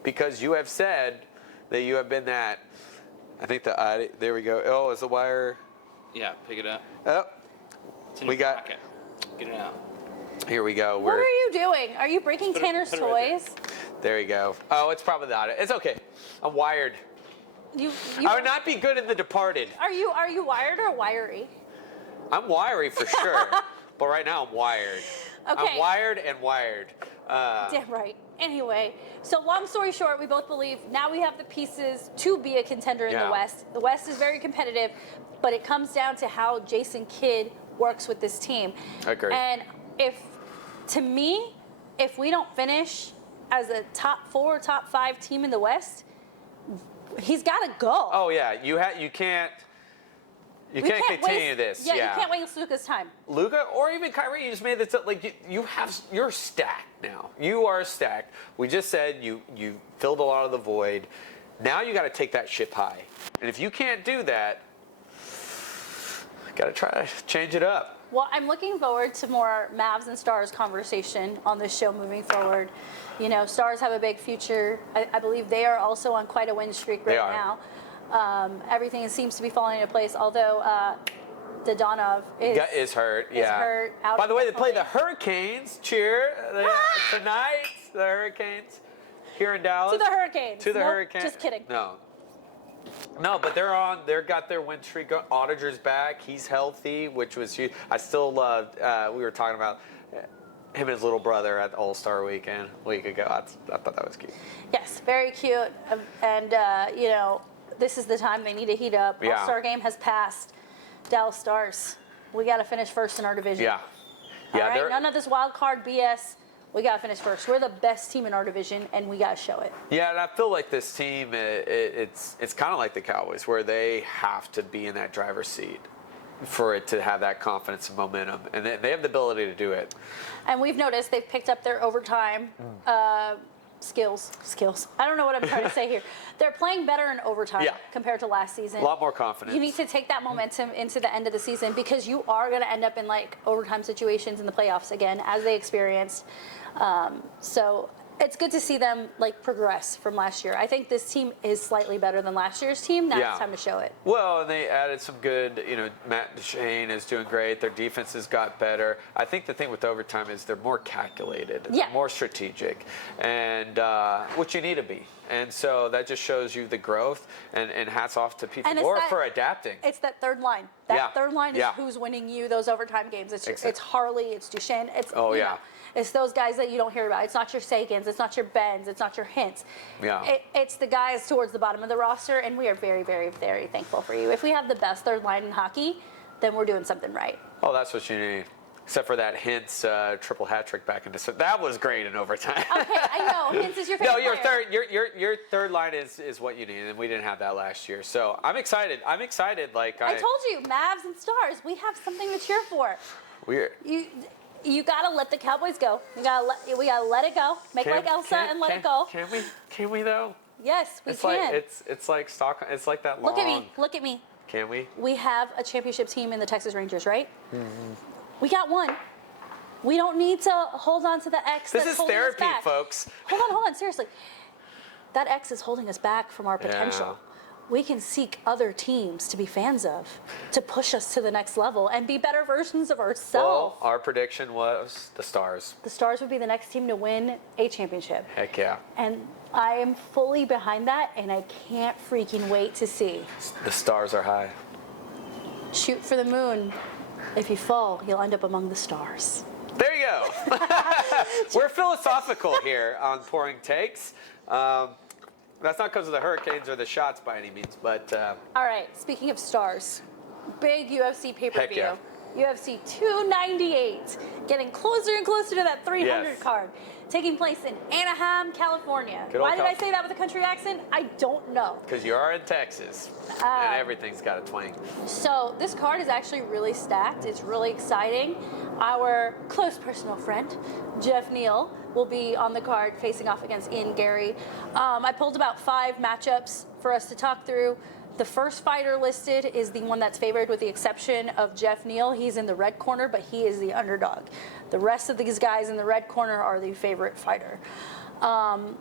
because you have said that you have been that. I think there we go. Oh, is the wire? Yeah, pick it up. Oh, We got. Get it out. Here we go. What are you doing? Are you breaking Tanner's put it right toys? There you go. Oh, it's probably not it. It's okay. I'm wired. I would not be good in The Departed. Are you wired or wiry? I'm wiry for sure, but right now I'm wired. Okay. I'm wired and wired. Damn right. Anyway, so long story short, we both believe now we have the pieces to be a contender in the West. The West is very competitive, but it comes down to how Jason Kidd works with this team. I agree. And to me, if we don't finish as a top 4, top 5 team in the West, he's got to go. Oh yeah, you can't continue this. Yeah, you can't waste Luka's time. Luka or even Kyrie, you just made this up. Like you're stacked now. You are stacked. We just said you filled a lot of the void. Now you got to take that ship high. And if you can't do that, Got to try to change it up. Well, I'm looking forward to more Mavs and Stars conversation on this show moving forward. You know, Stars have a big future. I believe they are also on quite a win streak right now. Everything seems to be falling into place, although Dodonov is hurt. Out By the way, they play the Hurricanes. Cheer tonight. The Hurricanes here in Dallas. To the Hurricanes. To the Hurricanes. Just kidding. No, but they've got their win streak. Auditor's back. He's healthy, which was huge. I still loved, we were talking about him and his little brother at the All-Star weekend a week ago. I thought that was cute. Yes, very cute. And, you know, this is the time they need to heat up. Yeah. All-Star game has passed. Dallas Stars, we got to finish first in our division. Yeah. All right? None of this wild card BS. We got to finish first. We're the best team in our division, and we got to show it. Yeah, and I feel like this team, it's kind of like the Cowboys, where they have to be in that driver's seat for it to have that confidence and momentum, and they have the ability to do it. And we've noticed they've picked up their overtime skills. I don't know what I'm trying to say here. They're playing better in overtime compared to last season. A lot more confidence. You need to take that momentum into the end of the season because you are going to end up in like overtime situations in the playoffs again, as they experienced. So it's good to see them like progress from last year. I think this team is slightly better than last year's team. Now it's time to show it. Well, and they added some good, Matt Duchene is doing great. Their defenses got better. I think the thing with overtime is they're more calculated, more strategic, and which you need to be. And so that just shows you the growth, and hats off to people for adapting. It's that third line. That third line is who's winning you those overtime games. It's Harley, it's Duchene, it's it's those guys that you don't hear about. It's not your Sagans, it's not your Bens, it's not your Hints. It's the guys towards the bottom of the roster, and we are very, very, very thankful for you. If we have the best third line in hockey, then we're doing something right. Oh, that's what you need. Except for that Hints triple hat trick back in December. That was great in overtime. Okay, I know. Hints is your favorite player. Your third line is what you need, and we didn't have that last year. So I'm excited. Like I told you, Mavs and Stars, we have something to cheer for. You gotta let the Cowboys go. We gotta let it go. Make like Elsa and let it go. Can we though? Yes, we can. It's like Stockholm. It's like that long. Look at me. Can we? We have a championship team in the Texas Rangers, right? Mm-hmm. We got one. We don't need to hold on to the X. This is therapy, folks. Hold on. Seriously, that X is holding us back from our potential. We can seek other teams to be fans of, to push us to the next level and be better versions of ourselves. Well, our prediction was the Stars. The Stars would be the next team to win a championship. Heck yeah. And I am fully behind that, and I can't freaking wait to see. The stars are high. Shoot for the moon. If you fall, you'll end up among the stars. There you go. We're philosophical here on Pouring Takes. That's not because of the Hurricanes or the shots by any means, but... All right, speaking of stars, big UFC pay-per-view. Heck yeah. UFC 298, getting closer and closer to that 300 card, taking place in Anaheim, California. Why did I say that with a country accent? I don't know. Because you are in Texas, and everything's got a twang. So this card is actually really stacked. It's really exciting. Our close personal friend, Jeff Neal, will be on the card facing off against Ian Gary. I pulled about 5 matchups for us to talk through. The first fighter listed is the one that's favored with the exception of Jeff Neal. He's in the red corner, but he is the underdog. The rest of these guys in the red corner are the favorite fighter.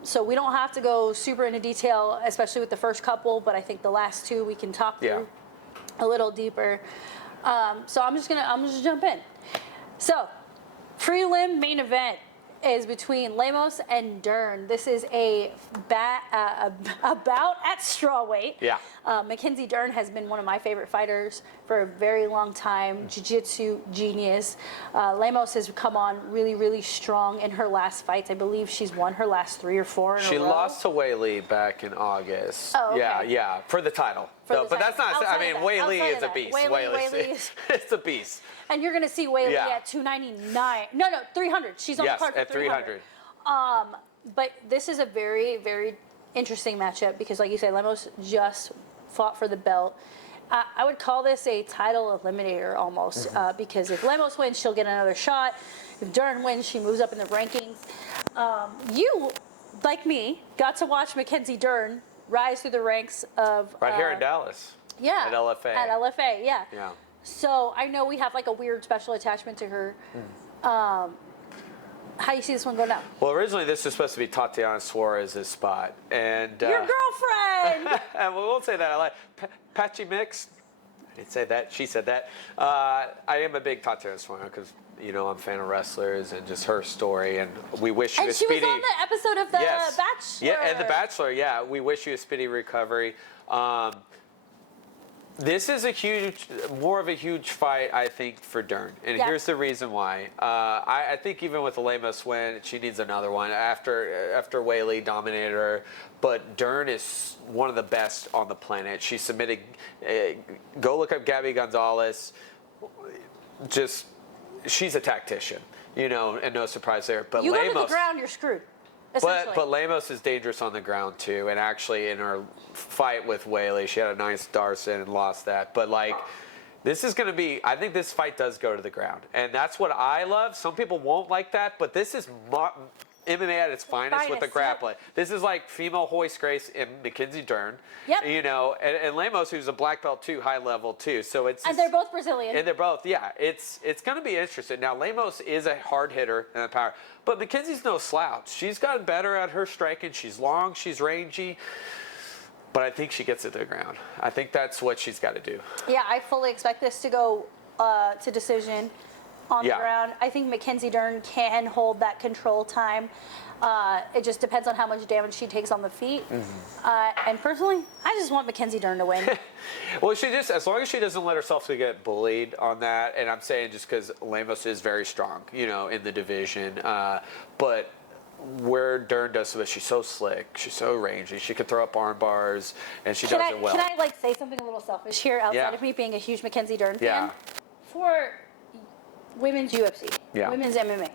So we don't have to go super into detail, especially with the first couple, but I think the last 2 we can talk through a little deeper. So I'm just gonna jump in. So, prelim main event is between Lemos and Dern. This is a bout at strawweight. Yeah. Mackenzie Dern has been one of my favorite fighters for a very long time. Jiu-jitsu genius. Lemos has come on really, really strong in her last fights. I believe she's won her last 3 or 4 in a row. She lost to Wei Li back in August. Oh, okay. Yeah, for the title. But that's not. Outside I mean, Wei Li is a beast. Wei Li it's a beast. And you're gonna see Wei Li at 299. No, 300. She's on the card for at 300. But this is a very, very interesting matchup because, like you said, Lemos just fought for the belt. I would call this a title eliminator almost because if Lemos wins, she'll get another shot. If Dern wins, she moves up in the rankings. You, like me, got to watch Mackenzie Dern rise through the ranks of... Right here in Dallas. Yeah. At LFA. At LFA, yeah. Yeah. So I know we have like a weird special attachment to her. How do you see this one go down? Well, originally this was supposed to be Tatiana Suarez's spot, and Your girlfriend. and we won't say that. I like Patchy Mix. I didn't say that. She said that. I am a big Tatiana Suarez because I'm a fan of wrestlers and just her story, and we wish you a speedy. And she was on the episode of The Bachelor. Yeah, and The Bachelor. Yeah, we wish you a speedy recovery. This is more of a huge fight, I think, for Dern. And here's the reason why. I think even with the Lemos win, she needs another one after Whaley dominated her. But Dern is one of the best on the planet. She submitted, go look up Gabby Gonzalez. She's a tactician, and no surprise there. But you Lemos, go to the ground, you're screwed. But Lemos is dangerous on the ground too, and actually in her fight with Whaley, she had a nice Darson and lost that. But this is going to be. I think this fight does go to the ground, and that's what I love. Some people won't like that, but this is MMA at its finest with the grappling. Yep. This is like female Hoist Grace and Mackenzie Dern. Yep. And Lemos, who's a black belt too, high level too. So and they're both Brazilian. And they're both, yeah. It's going to be interesting. Now Lemos is a hard hitter and a power, but Mackenzie's no slouch. She's gotten better at her striking. She's long, she's rangy, but I think she gets it to the ground. I think that's what she's got to do. Yeah, I fully expect this to go to decision on the ground. I think Mackenzie Dern can hold that control time. It just depends on how much damage she takes on the feet. And personally, I just want Mackenzie Dern to win. Well, as long as she doesn't let herself to get bullied on that, and I'm saying just because Lemos is very strong, in the division, but where Dern does so, she's so slick, she's so rangy, she can throw up arm bars, and she does it well. Can I say something a little selfish here outside of me being a huge Mackenzie Dern fan? For women's UFC, women's MMA.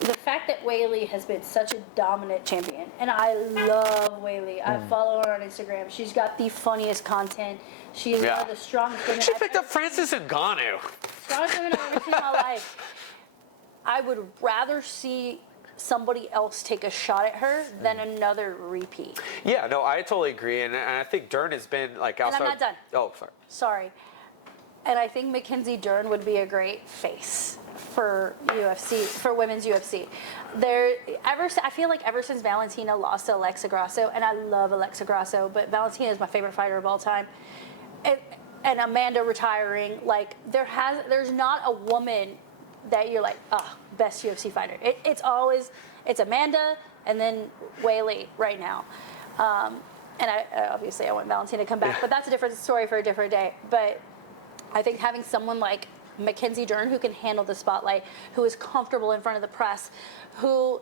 The fact that Whaley has been such a dominant champion, and I love Whaley. I follow her on Instagram. She's got the funniest content. She is one of the strongest women. She picked up Francis Ngannou. Strongest women I've ever seen in my life. I would rather see somebody else take a shot at her than another repeat. Yeah, no, I totally agree, and I think Dern has been outside. And I'm not done. Oh, Sorry. And I think Mackenzie Dern would be a great face for UFC, for women's UFC. I feel like ever since Valentina lost to Alexa Grasso, and I love Alexa Grasso, but Valentina is my favorite fighter of all time. And Amanda retiring, there's not a woman that you're like, best UFC fighter. It's Amanda and then Whaley right now. And obviously I want Valentina to come back, but that's a different story for a different day. But I think having someone like Mackenzie Dern who can handle the spotlight, who is comfortable in front of the press, who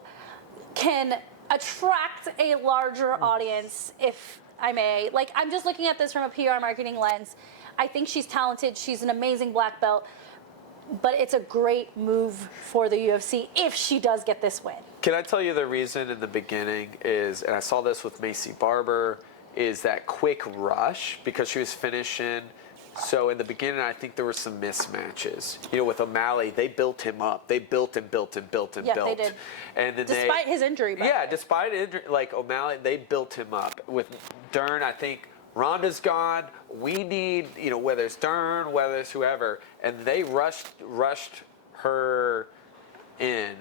can attract a larger audience, if I may. I'm just looking at this from a PR marketing lens. I think she's talented. She's an amazing black belt. But it's a great move for the UFC if she does get this win. Can I tell you the reason in the beginning is, and I saw this with Macy Barber, is that quick rush because she was finishing. So in the beginning, I think there were some mismatches. With O'Malley, they built him up. They built and built and built and built. Yeah, they did. And then despite his injury. Despite injury, O'Malley, they built him up. With Dern, I think Ronda's gone. We need, whether it's Dern, whether it's whoever, and they rushed her in.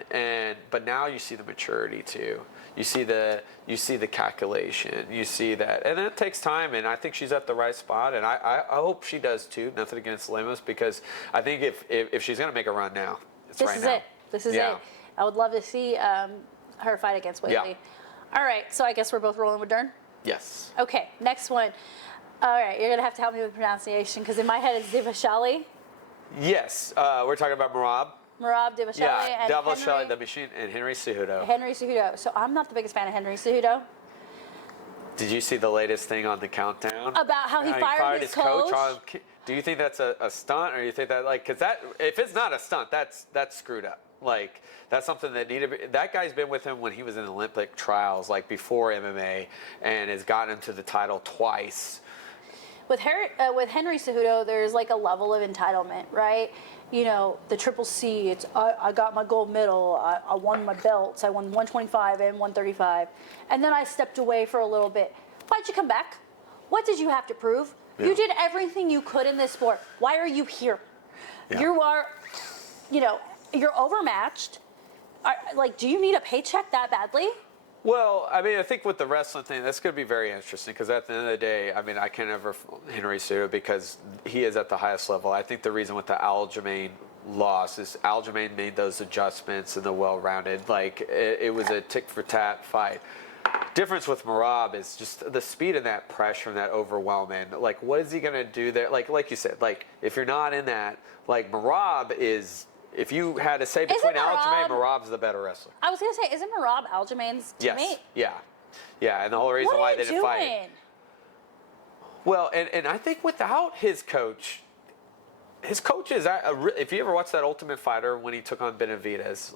But now you see the maturity too. You see the calculation. You see that, and it takes time. And I think she's at the right spot. And I hope she does too. Nothing against Lemos, because I think if she's gonna make a run now, This is it. I would love to see her fight against Whaley. Yeah. All right, so I guess we're both rolling with Dern. Yes. Okay, next one. All right, you're gonna have to help me with pronunciation because in my head it's Divashali. Yes, we're talking about Merab Divashali and Divashali, the Machine, and Henry Cejudo. So I'm not the biggest fan of Henry Cejudo. Did you see the latest thing on the countdown about how he fired his coach? Do you think that's a stunt, or do you think that because if it's not a stunt, that's screwed up. That's something that that guy's been with him when he was in Olympic trials, before MMA, and has gotten him to the title twice. With Henry Cejudo, there's a level of entitlement, right? The Triple C. It's I got my gold medal. I won my belts. I won 125 and 135, and then I stepped away for a little bit. Why'd you come back? What did you have to prove? Yeah. You did everything you could in this sport. Why are you here? Yeah. You are, you're overmatched. Do you need a paycheck that badly? Well, I mean, I think with the wrestling thing, that's going to be very interesting because at the end of the day, I mean, I can't ever Henry Cejudo because he is at the highest level. I think the reason with the Aljamain loss is Aljamain made those adjustments and the well-rounded, it was a tick-for-tat fight. Difference with Merab is just the speed and that pressure and that overwhelming. What is he going to do there? Like you said, if you're not in that, Merab is. If you had to say between Aljamain, Merab's the better wrestler. I was going to say, isn't Merab Aljamain's teammate? Yes. Yeah, and the whole reason why they didn't fight. Well, and I think without his coach is, if you ever watched that Ultimate Fighter when he took on Benavidez,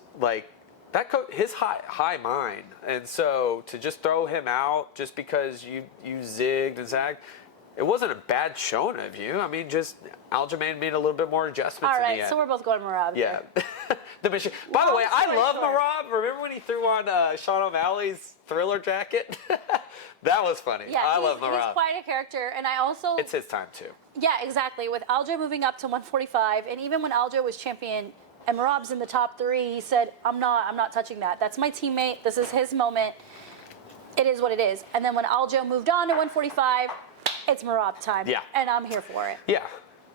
that coach, his high mind. And so to just throw him out just because you zigged and zagged, it wasn't a bad showing of you. I mean, just Aljamain made a little bit more adjustments in the end. All right, so we're both going Merab. Yeah. The machine. By the way, I love Merab. Remember when he threw on Sean O'Malley's Thriller jacket? That was funny. Yeah, I love Merab. He's quite a character, and I also... It's his time, too. Yeah, exactly. With Aljo moving up to 145, and even when Aljo was champion and Merab's in the top 3, he said, I'm not touching that. That's my teammate. This is his moment. It is what it is. And then when Aljo moved on to 145... it's Merab time. Yeah. And I'm here for it. Yeah.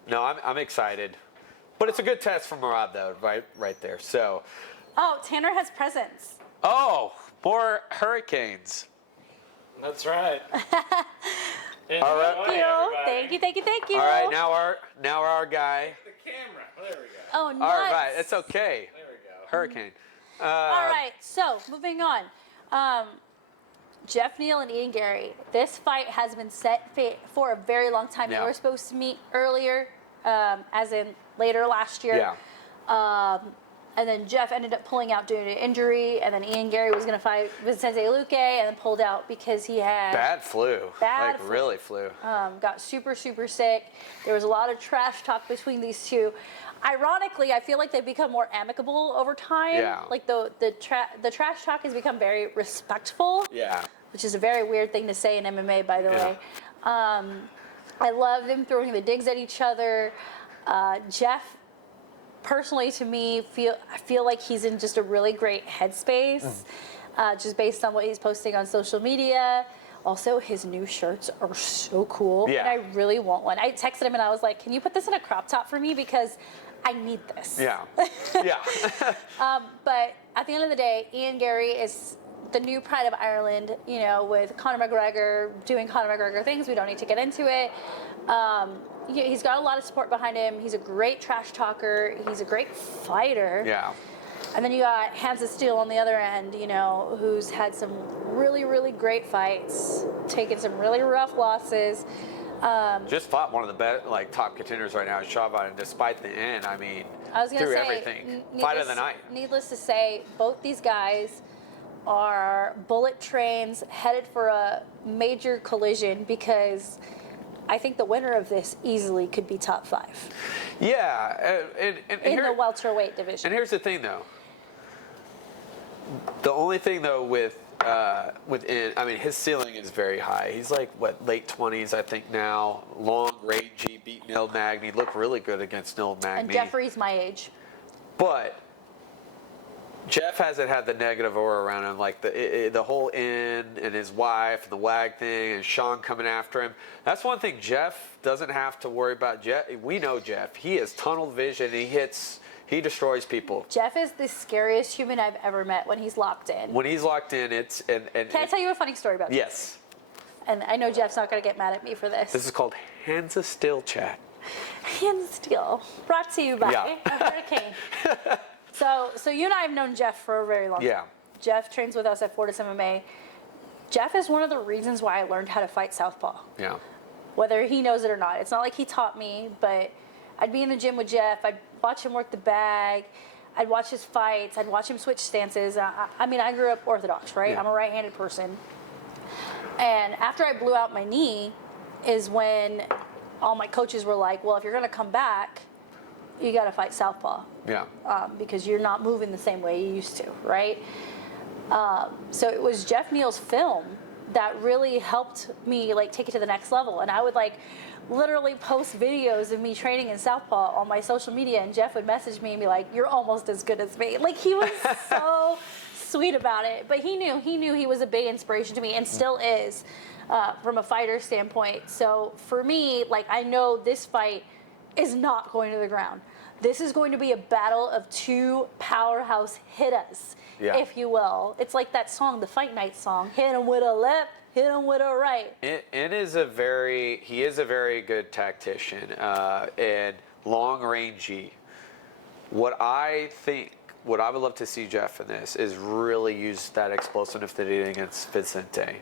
No, I'm excited. But it's a good test for Merab, though, right there. So. Oh, Tanner has presents. Oh, more hurricanes. That's right. All right. Thank you. All right, now our guy. The camera. There we go. Oh, nice. All right, it's okay. There we go. Hurricane. All right, so moving on. Jeff Neal and Ian Gary. This fight has been set for a very long time. Yeah. They were supposed to meet earlier, as in later last year. Yeah. And then Jeff ended up pulling out due to injury, and then Ian Gary was going to fight Vicente Luque, and then pulled out because he had Bad flu. flu. Really flu. Got super, super sick. There was a lot of trash talk between these two. Ironically, I feel like they've become more amicable over time. Yeah. The trash talk has become very respectful. Yeah. Which is a very weird thing to say in MMA, by the Yeah. way. I love them throwing the digs at each other. Jeff, personally, to me, I feel like he's in just a really great headspace, just based on what he's posting on social media. Also, his new shirts are so cool, Yeah. and I really want one. I texted him and I was like, "Can you put this in a crop top for me, because I need this." Yeah. Yeah. But at the end of the day, Ian Gary is the new pride of Ireland, with Conor McGregor doing Conor McGregor things. We don't need to get into it. He's got a lot of support behind him. He's a great trash talker. He's a great fighter. Yeah. And then you got Hands of Steel on the other end, who's had some really, really great fights, taken some really rough losses. Just fought one of the best, top contenders right now, Shavon, and despite the end, I mean, I was gonna through say, everything. Fight of the night. Needless to say, both these guys are bullet trains headed for a major collision, because I think the winner of this easily could be top 5. Yeah, and in the welterweight division. And here's the thing, though. The only thing, though, with Ian, I mean, his ceiling is very high. He's late 20s, I think now. Long, rangy, beat Neil Magny. Looked really good against Neil Magny. And Jeffrey's my age. But Jeff hasn't had the negative aura around him, the whole in and his wife and the WAG thing and Sean coming after him. That's one thing Jeff doesn't have to worry about. Jeff, we know Jeff. He has tunnel vision. He destroys people. Jeff is the scariest human I've ever met when he's locked in. When he's locked in, it's and Can I tell you a funny story about Jeff? Yes. And I know Jeff's not going to get mad at me for this. This is called Hands of Steel chat. Hands of Steel, brought to you by a hurricane. So you and I have known Jeff for a very long time. Yeah. Jeff trains with us at Fortis MMA. Jeff is one of the reasons why I learned how to fight southpaw. Yeah. Whether he knows it or not. It's not like he taught me, but I'd be in the gym with Jeff. I'd watch him work the bag. I'd watch his fights. I'd watch him switch stances. I mean, I grew up Orthodox, right? Yeah. I'm a right-handed person. And after I blew out my knee is when all my coaches were like, well, if you're going to come back, you got to fight southpaw. Yeah. Because you're not moving the same way you used to, right? So it was Jeff Neal's film that really helped me like take it to the next level. And I would like literally post videos of me training in southpaw on my social media, and Jeff would message me and be like, "You're almost as good as me." Like, he was so sweet about it. But he knew he was a big inspiration to me, and still is, from a fighter standpoint. So for me, like, I know this fight is not going to the ground. This is going to be a battle of two powerhouse hitters, if you will. It's like that song, the Fight Night song. Hit him with a left, hit him with a right. He is a very good tactician and long-rangey. What I would love to see Jeff in this is really use that explosiveness that he did against Vicente.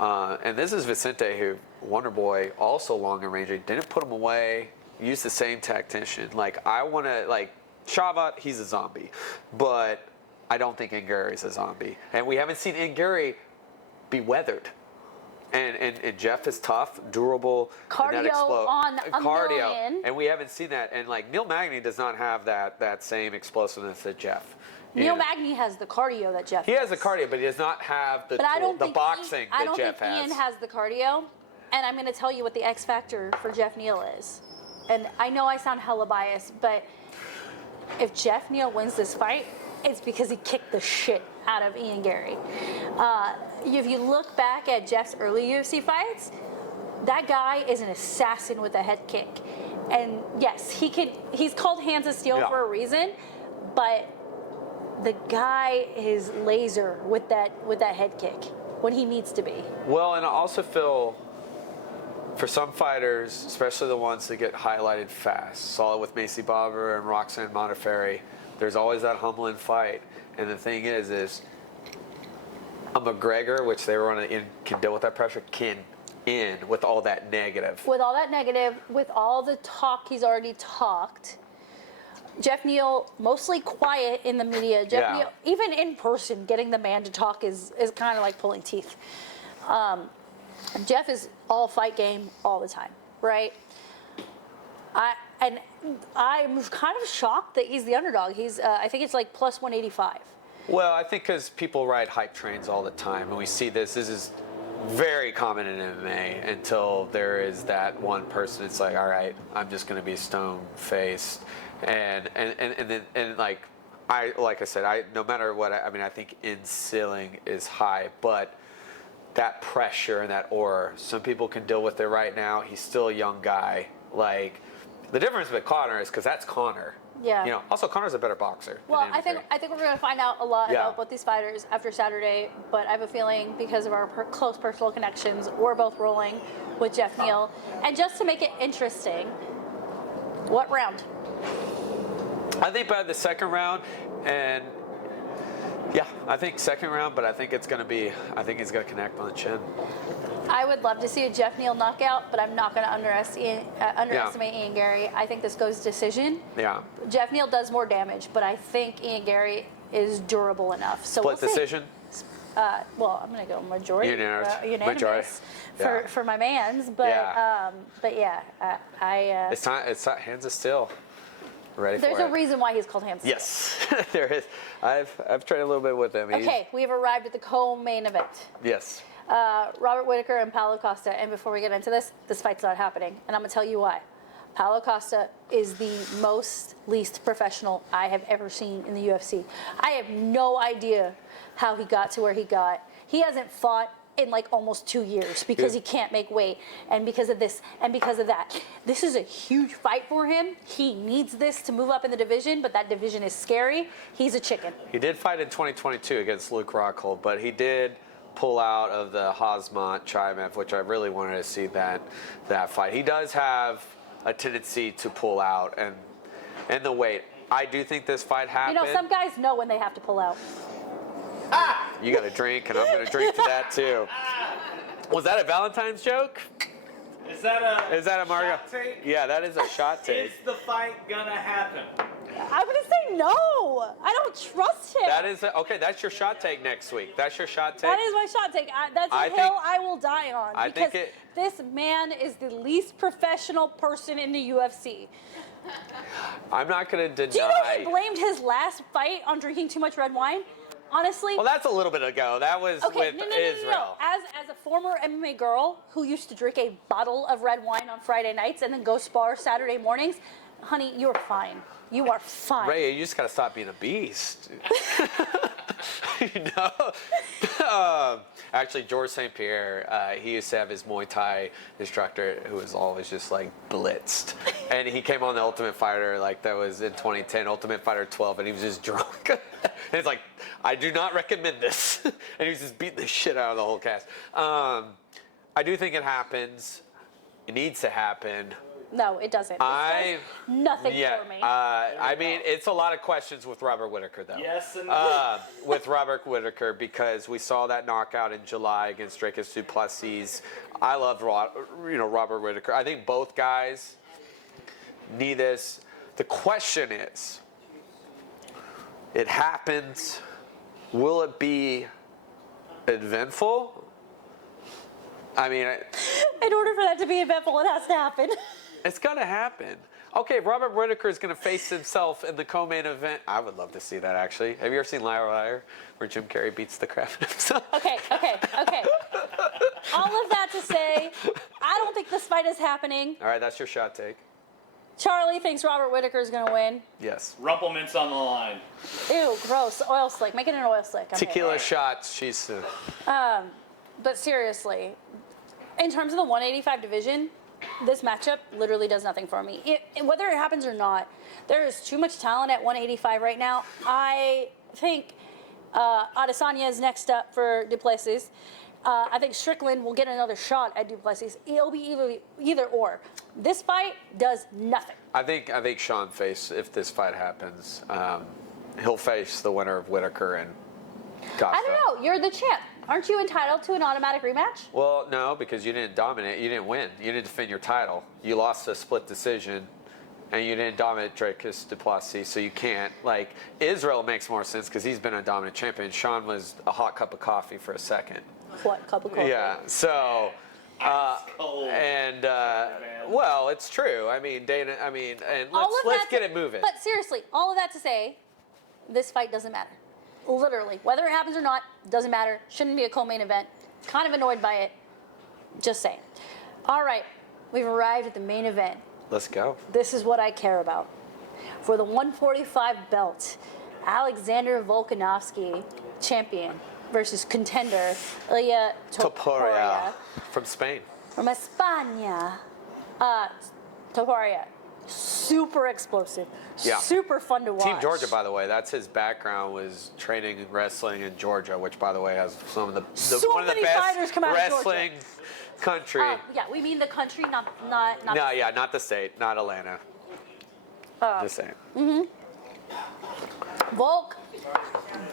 And this is Vicente, who, Wonder Boy, also long and rangey, didn't put him away, used the same tactician. Like, I want to, like, Shavat, he's a zombie. But I don't think Ingari's a zombie. And we haven't seen Ingari be weathered. And Jeff is tough, durable. Cardio on a million. And we haven't seen that. And, like, Neil Magny does not have that same explosiveness that Jeff. Neil Magny has the cardio that Jeff has. He has the cardio, but he does not have the boxing that Jeff has. I don't think Ian has the cardio. And I'm going to tell you what the X factor for Jeff Neal is. And I know I sound hella biased, but if Jeff Neal wins this fight, it's because he kicked the shit out of Ian Gary. If you look back at Jeff's early UFC fights, that guy is an assassin with a head kick. And yes, he's called Hands of Steel for a reason, but the guy is laser with that head kick when he needs to be. Well, and I also feel for some fighters, especially the ones that get highlighted fast, saw it with Macy Barber and Roxanne Modafferi, there's always that humbling fight. And the thing is a McGregor, which they were can deal with that pressure, can end with all that negative. With all that negative, with all the talk he's already talked. Jeff Neal, mostly quiet in the media. Jeff Neal, even in person, getting the man to talk is kind of like pulling teeth. Jeff is all fight game all the time, right? I'm kind of shocked that he's the underdog. He's, I think it's like plus 185. Well, I think because people ride hype trains all the time, and we see this is very common in MMA until there is that one person. It's like, all right, I'm just going to be stone-faced, and like I said, no matter what, I think in ceiling is high, but that pressure and that aura, some people can deal with it right now. He's still a young guy. Like, the difference with Conor is because that's Conor. Yeah. You know, also Conor's a better boxer. Well, I think we're going to find out a lot about both these fighters after Saturday, but I have a feeling because of our close personal connections, we're both rolling with Jeff Neal. And just to make it interesting, what round? I think by the second round, and I think second round, but I think he's going to connect on the chin. I would love to see a Jeff Neal knockout, but I'm not going to underestimate Ian Gary. I think this goes decision. Yeah. Jeff Neal does more damage, but I think Ian Gary is durable enough. So Split decision? Well, I'm going to go majority. Unanimous. For my mans, but it's time. Hands of Steel. Ready There's for a reason why he's called Hands of Steel. Yes, there is. I've trained a little bit with him. Okay, we've arrived at the co-main event. Yes. Robert Whitaker and Paulo Costa. And before we get into this fight's not happening. And I'm going to tell you why. Paulo Costa is the least professional I have ever seen in the UFC. I have no idea how he got to where he got. He hasn't fought in like almost 2 years because he can't make weight, and because of this and because of that. This is a huge fight for him. He needs this to move up in the division, but that division is scary. He's a chicken. He did fight in 2022 against Luke Rockhold, but he did pull out of the Hazmat Chimaev, which I really wanted to see that fight. He does have a tendency to pull out and the weight. I do think this fight happened. You know, some guys know when they have to pull out. You got a drink, and I'm going to drink to that too. Was that a Valentine's joke? Is that a Mario? shot take? Yeah, that is a shot take. Is the fight gonna happen? I'm gonna say no. I don't trust him. That is okay. That's your shot take next week. That's your shot take. That is my shot take. That's a hill I will die on. This man is the least professional person in the UFC. I'm not gonna deny. Do you know he blamed his last fight on drinking too much red wine? honestly. Well, that's a little bit ago. That was with Israel. No. As a former MMA girl who used to drink a bottle of red wine on Friday nights and then go spar Saturday mornings, honey, you're fine. You are fine. Rayya, you just gotta stop being a beast. Actually, George St. Pierre, he used to have his Muay Thai instructor who was always just like blitzed. And he came on the Ultimate Fighter, like that was in 2010, Ultimate Fighter 12, and he was just drunk. And it's like, I do not recommend this. And he was just beating the shit out of the whole cast. I do think it happens. It needs to happen. No, it doesn't. It does nothing for me. I mean, it's a lot of questions with Robert Whittaker, though. Yes and no. With Robert Whittaker, because we saw that knockout in July against Dricus du Plessis. I love Robert Whittaker. I think both guys need this. The question is, it happens. Will it be eventful? I mean, in order for that to be eventful, it has to happen. It's gonna happen. Okay, Robert Whittaker is gonna face himself in the co-main event. I would love to see that, actually. Have you ever seen Liar Liar, where Jim Carrey beats the crap out of himself? Okay. All of that to say, I don't think this fight is happening. All right, that's your shot take. Charlie thinks Robert Whittaker is gonna win. Yes. Rumplemints on the line. Ew, gross. Oil slick. Make it an oil slick. Tequila shots. She's. But seriously, in terms of the 185 division, this matchup literally does nothing for me. Whether it happens or not, there is too much talent at 185 right now. I think Adesanya is next up for Du Plessis. I think Strickland will get another shot at Du Plessis. It'll be either or. This fight does nothing. I think Sean if this fight happens, he'll face the winner of Whittaker and Costa. I don't know. You're the champ. Aren't you entitled to an automatic rematch? Well, no, because you didn't dominate. You didn't win. You didn't defend your title. You lost a split decision, and you didn't dominate Dricus du Plessis, so you can't. Like, Israel makes more sense because he's been a dominant champion. Sean was a hot cup of coffee for a second. What cup of coffee? Yeah, so... well, it's true. I mean, Dana. I mean, and let's get it moving. But seriously, all of that to say, this fight doesn't matter. Literally, whether it happens or not, doesn't matter. Shouldn't be a co-main event. Kind of annoyed by it. Just saying. All right, we've arrived at the main event. Let's go. This is what I care about. For the 145 belt, Alexander Volkanovski, champion, versus contender Ilia Topuria. From Spain. From España. Topuria. Super explosive. Yeah. Super fun to watch. Team Georgia, by the way, that's his background, was training and wrestling in Georgia, which, by the way, has one of the best wrestling country. Yeah, we mean the country, not not the state, not Atlanta. Just saying. Volk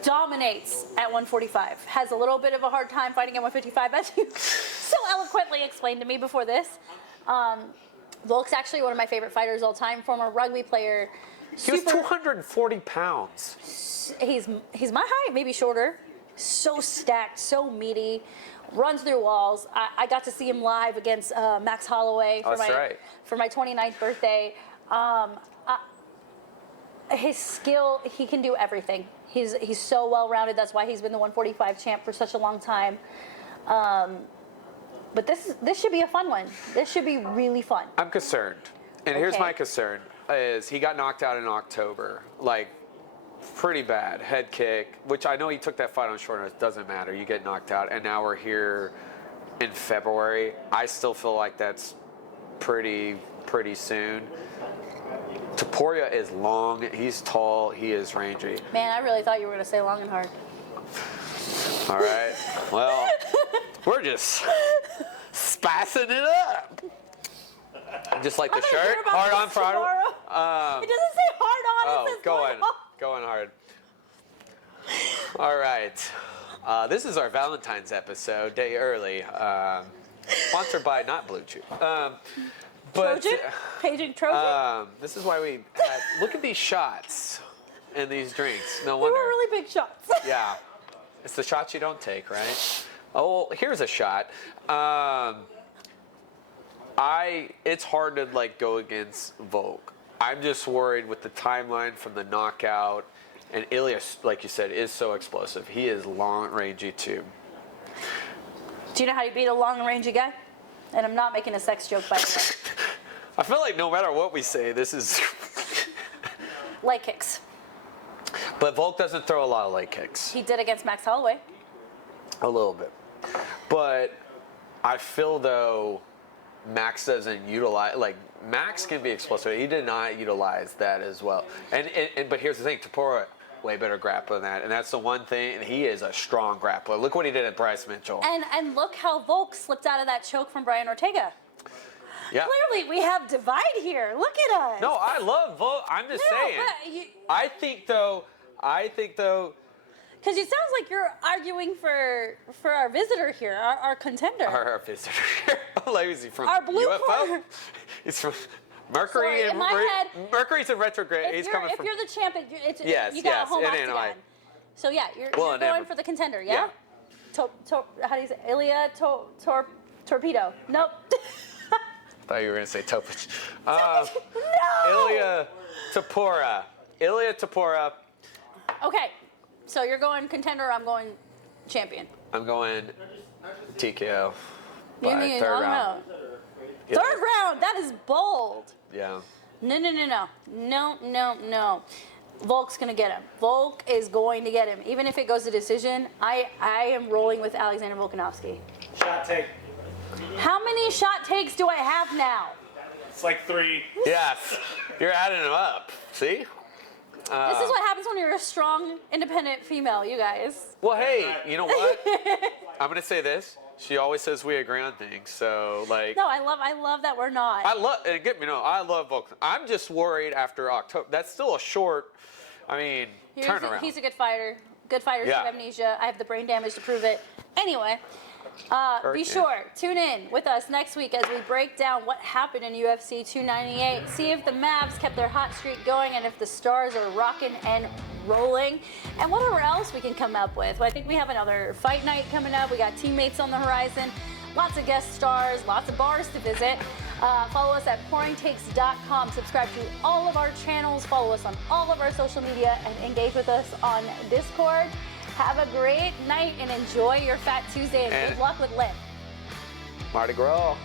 dominates at 145. Has a little bit of a hard time fighting at 155, as you so eloquently explained to me before this. Volk's actually one of my favorite fighters all time, former rugby player. He was 240 pounds. He's my height, maybe shorter. So stacked, so meaty, runs through walls. I got to see him live against Max Holloway for my 29th birthday. His skill, he can do everything. He's so well-rounded. That's why he's been the 145 champ for such a long time. But this should be a fun one. This should be really fun. I'm concerned. And here's my concern, is he got knocked out in October. Like, pretty bad. Head kick, which I know he took that fight on short notice. Doesn't matter. You get knocked out. And now we're here in February. I still feel like that's pretty soon. Topuria is long. He's tall. He is rangy. Man, I really thought you were going to say long and hard. All right. Well, we're just spicing it up. Just like the shirt, hard on for hard. It doesn't say hard on. It says going hard. All right. This is our Valentine's episode, day early. Sponsored by not Blue Chew. Trojan? Paging Trojan? This is why we had, look at these shots and these drinks. No wonder. They were really big shots. Yeah. It's the shots you don't take, right? Oh, here's a shot. It's hard to go against Volk. I'm just worried with the timeline from the knockout And Ilya, like you said, is so explosive. He is long rangey too. Do you know how you beat a long rangey guy? And I'm not making a sex joke, by the way. I feel like no matter what we say, this is leg kicks. But Volk doesn't throw a lot of leg kicks. He did against Max Holloway. A little bit. But I feel though Max doesn't utilize, like Max can be explosive. He did not utilize that as well. And but here's the thing, Topuria, way better grappler than that. And that's the one thing, and he is a strong grappler. Look what he did at Bryce Mitchell. And look how Volk slipped out of that choke from Brian Ortega. Yeah. Clearly, we have divide here. Look at us. No, I love Volk. I'm just saying. I think though, because it sounds like you're arguing for our visitor here, our contender. Our visitor here. Like, is he from our blue UFO? corner. He's from Mercury. Sorry, in my head, Mercury's in retrograde. He's coming from. If you're the champion, Yes, you got yes, a home it off ain't again. like- So yeah, you're going for the contender, yeah? How do you say Ilya Torpedo? Nope. I thought you were going to say Topic. No! Ilya Topuria. Okay, so you're going contender. I'm going champion. I'm going TKO. You by mean third all round. out? Yeah. Third round. That is bold. Yeah. No. Volk's gonna get him. Volk is going to get him. Even if it goes to decision, I am rolling with Alexander Volkanovski. Shot take. How many shot takes do I have now? It's like 3. Yes. You're adding them up. See? This is what happens when you're a strong, independent female, you guys. Well, hey, you know what? I'm going to say this. She always says we agree on things. So, like. No, I love that we're not. And get me no, I love Volk. I'm just worried after October. That's still a short, turnaround. He's a good fighter. Good fighters Yeah. have amnesia. I have the brain damage to prove it. Anyway, be sure, tune in with us next week as we break down what happened in UFC 298. See if the Mavs kept their hot streak going and if the Stars are rocking and rolling. And whatever else we can come up with. I think we have another fight night coming up. We got teammates on the horizon. Lots of guest stars, lots of bars to visit. Follow us at pouringtakes.com. Subscribe to all of our channels. Follow us on all of our social media and engage with us on Discord. Have a great night and enjoy your Fat Tuesday and good luck with Lynn. Mardi Gras.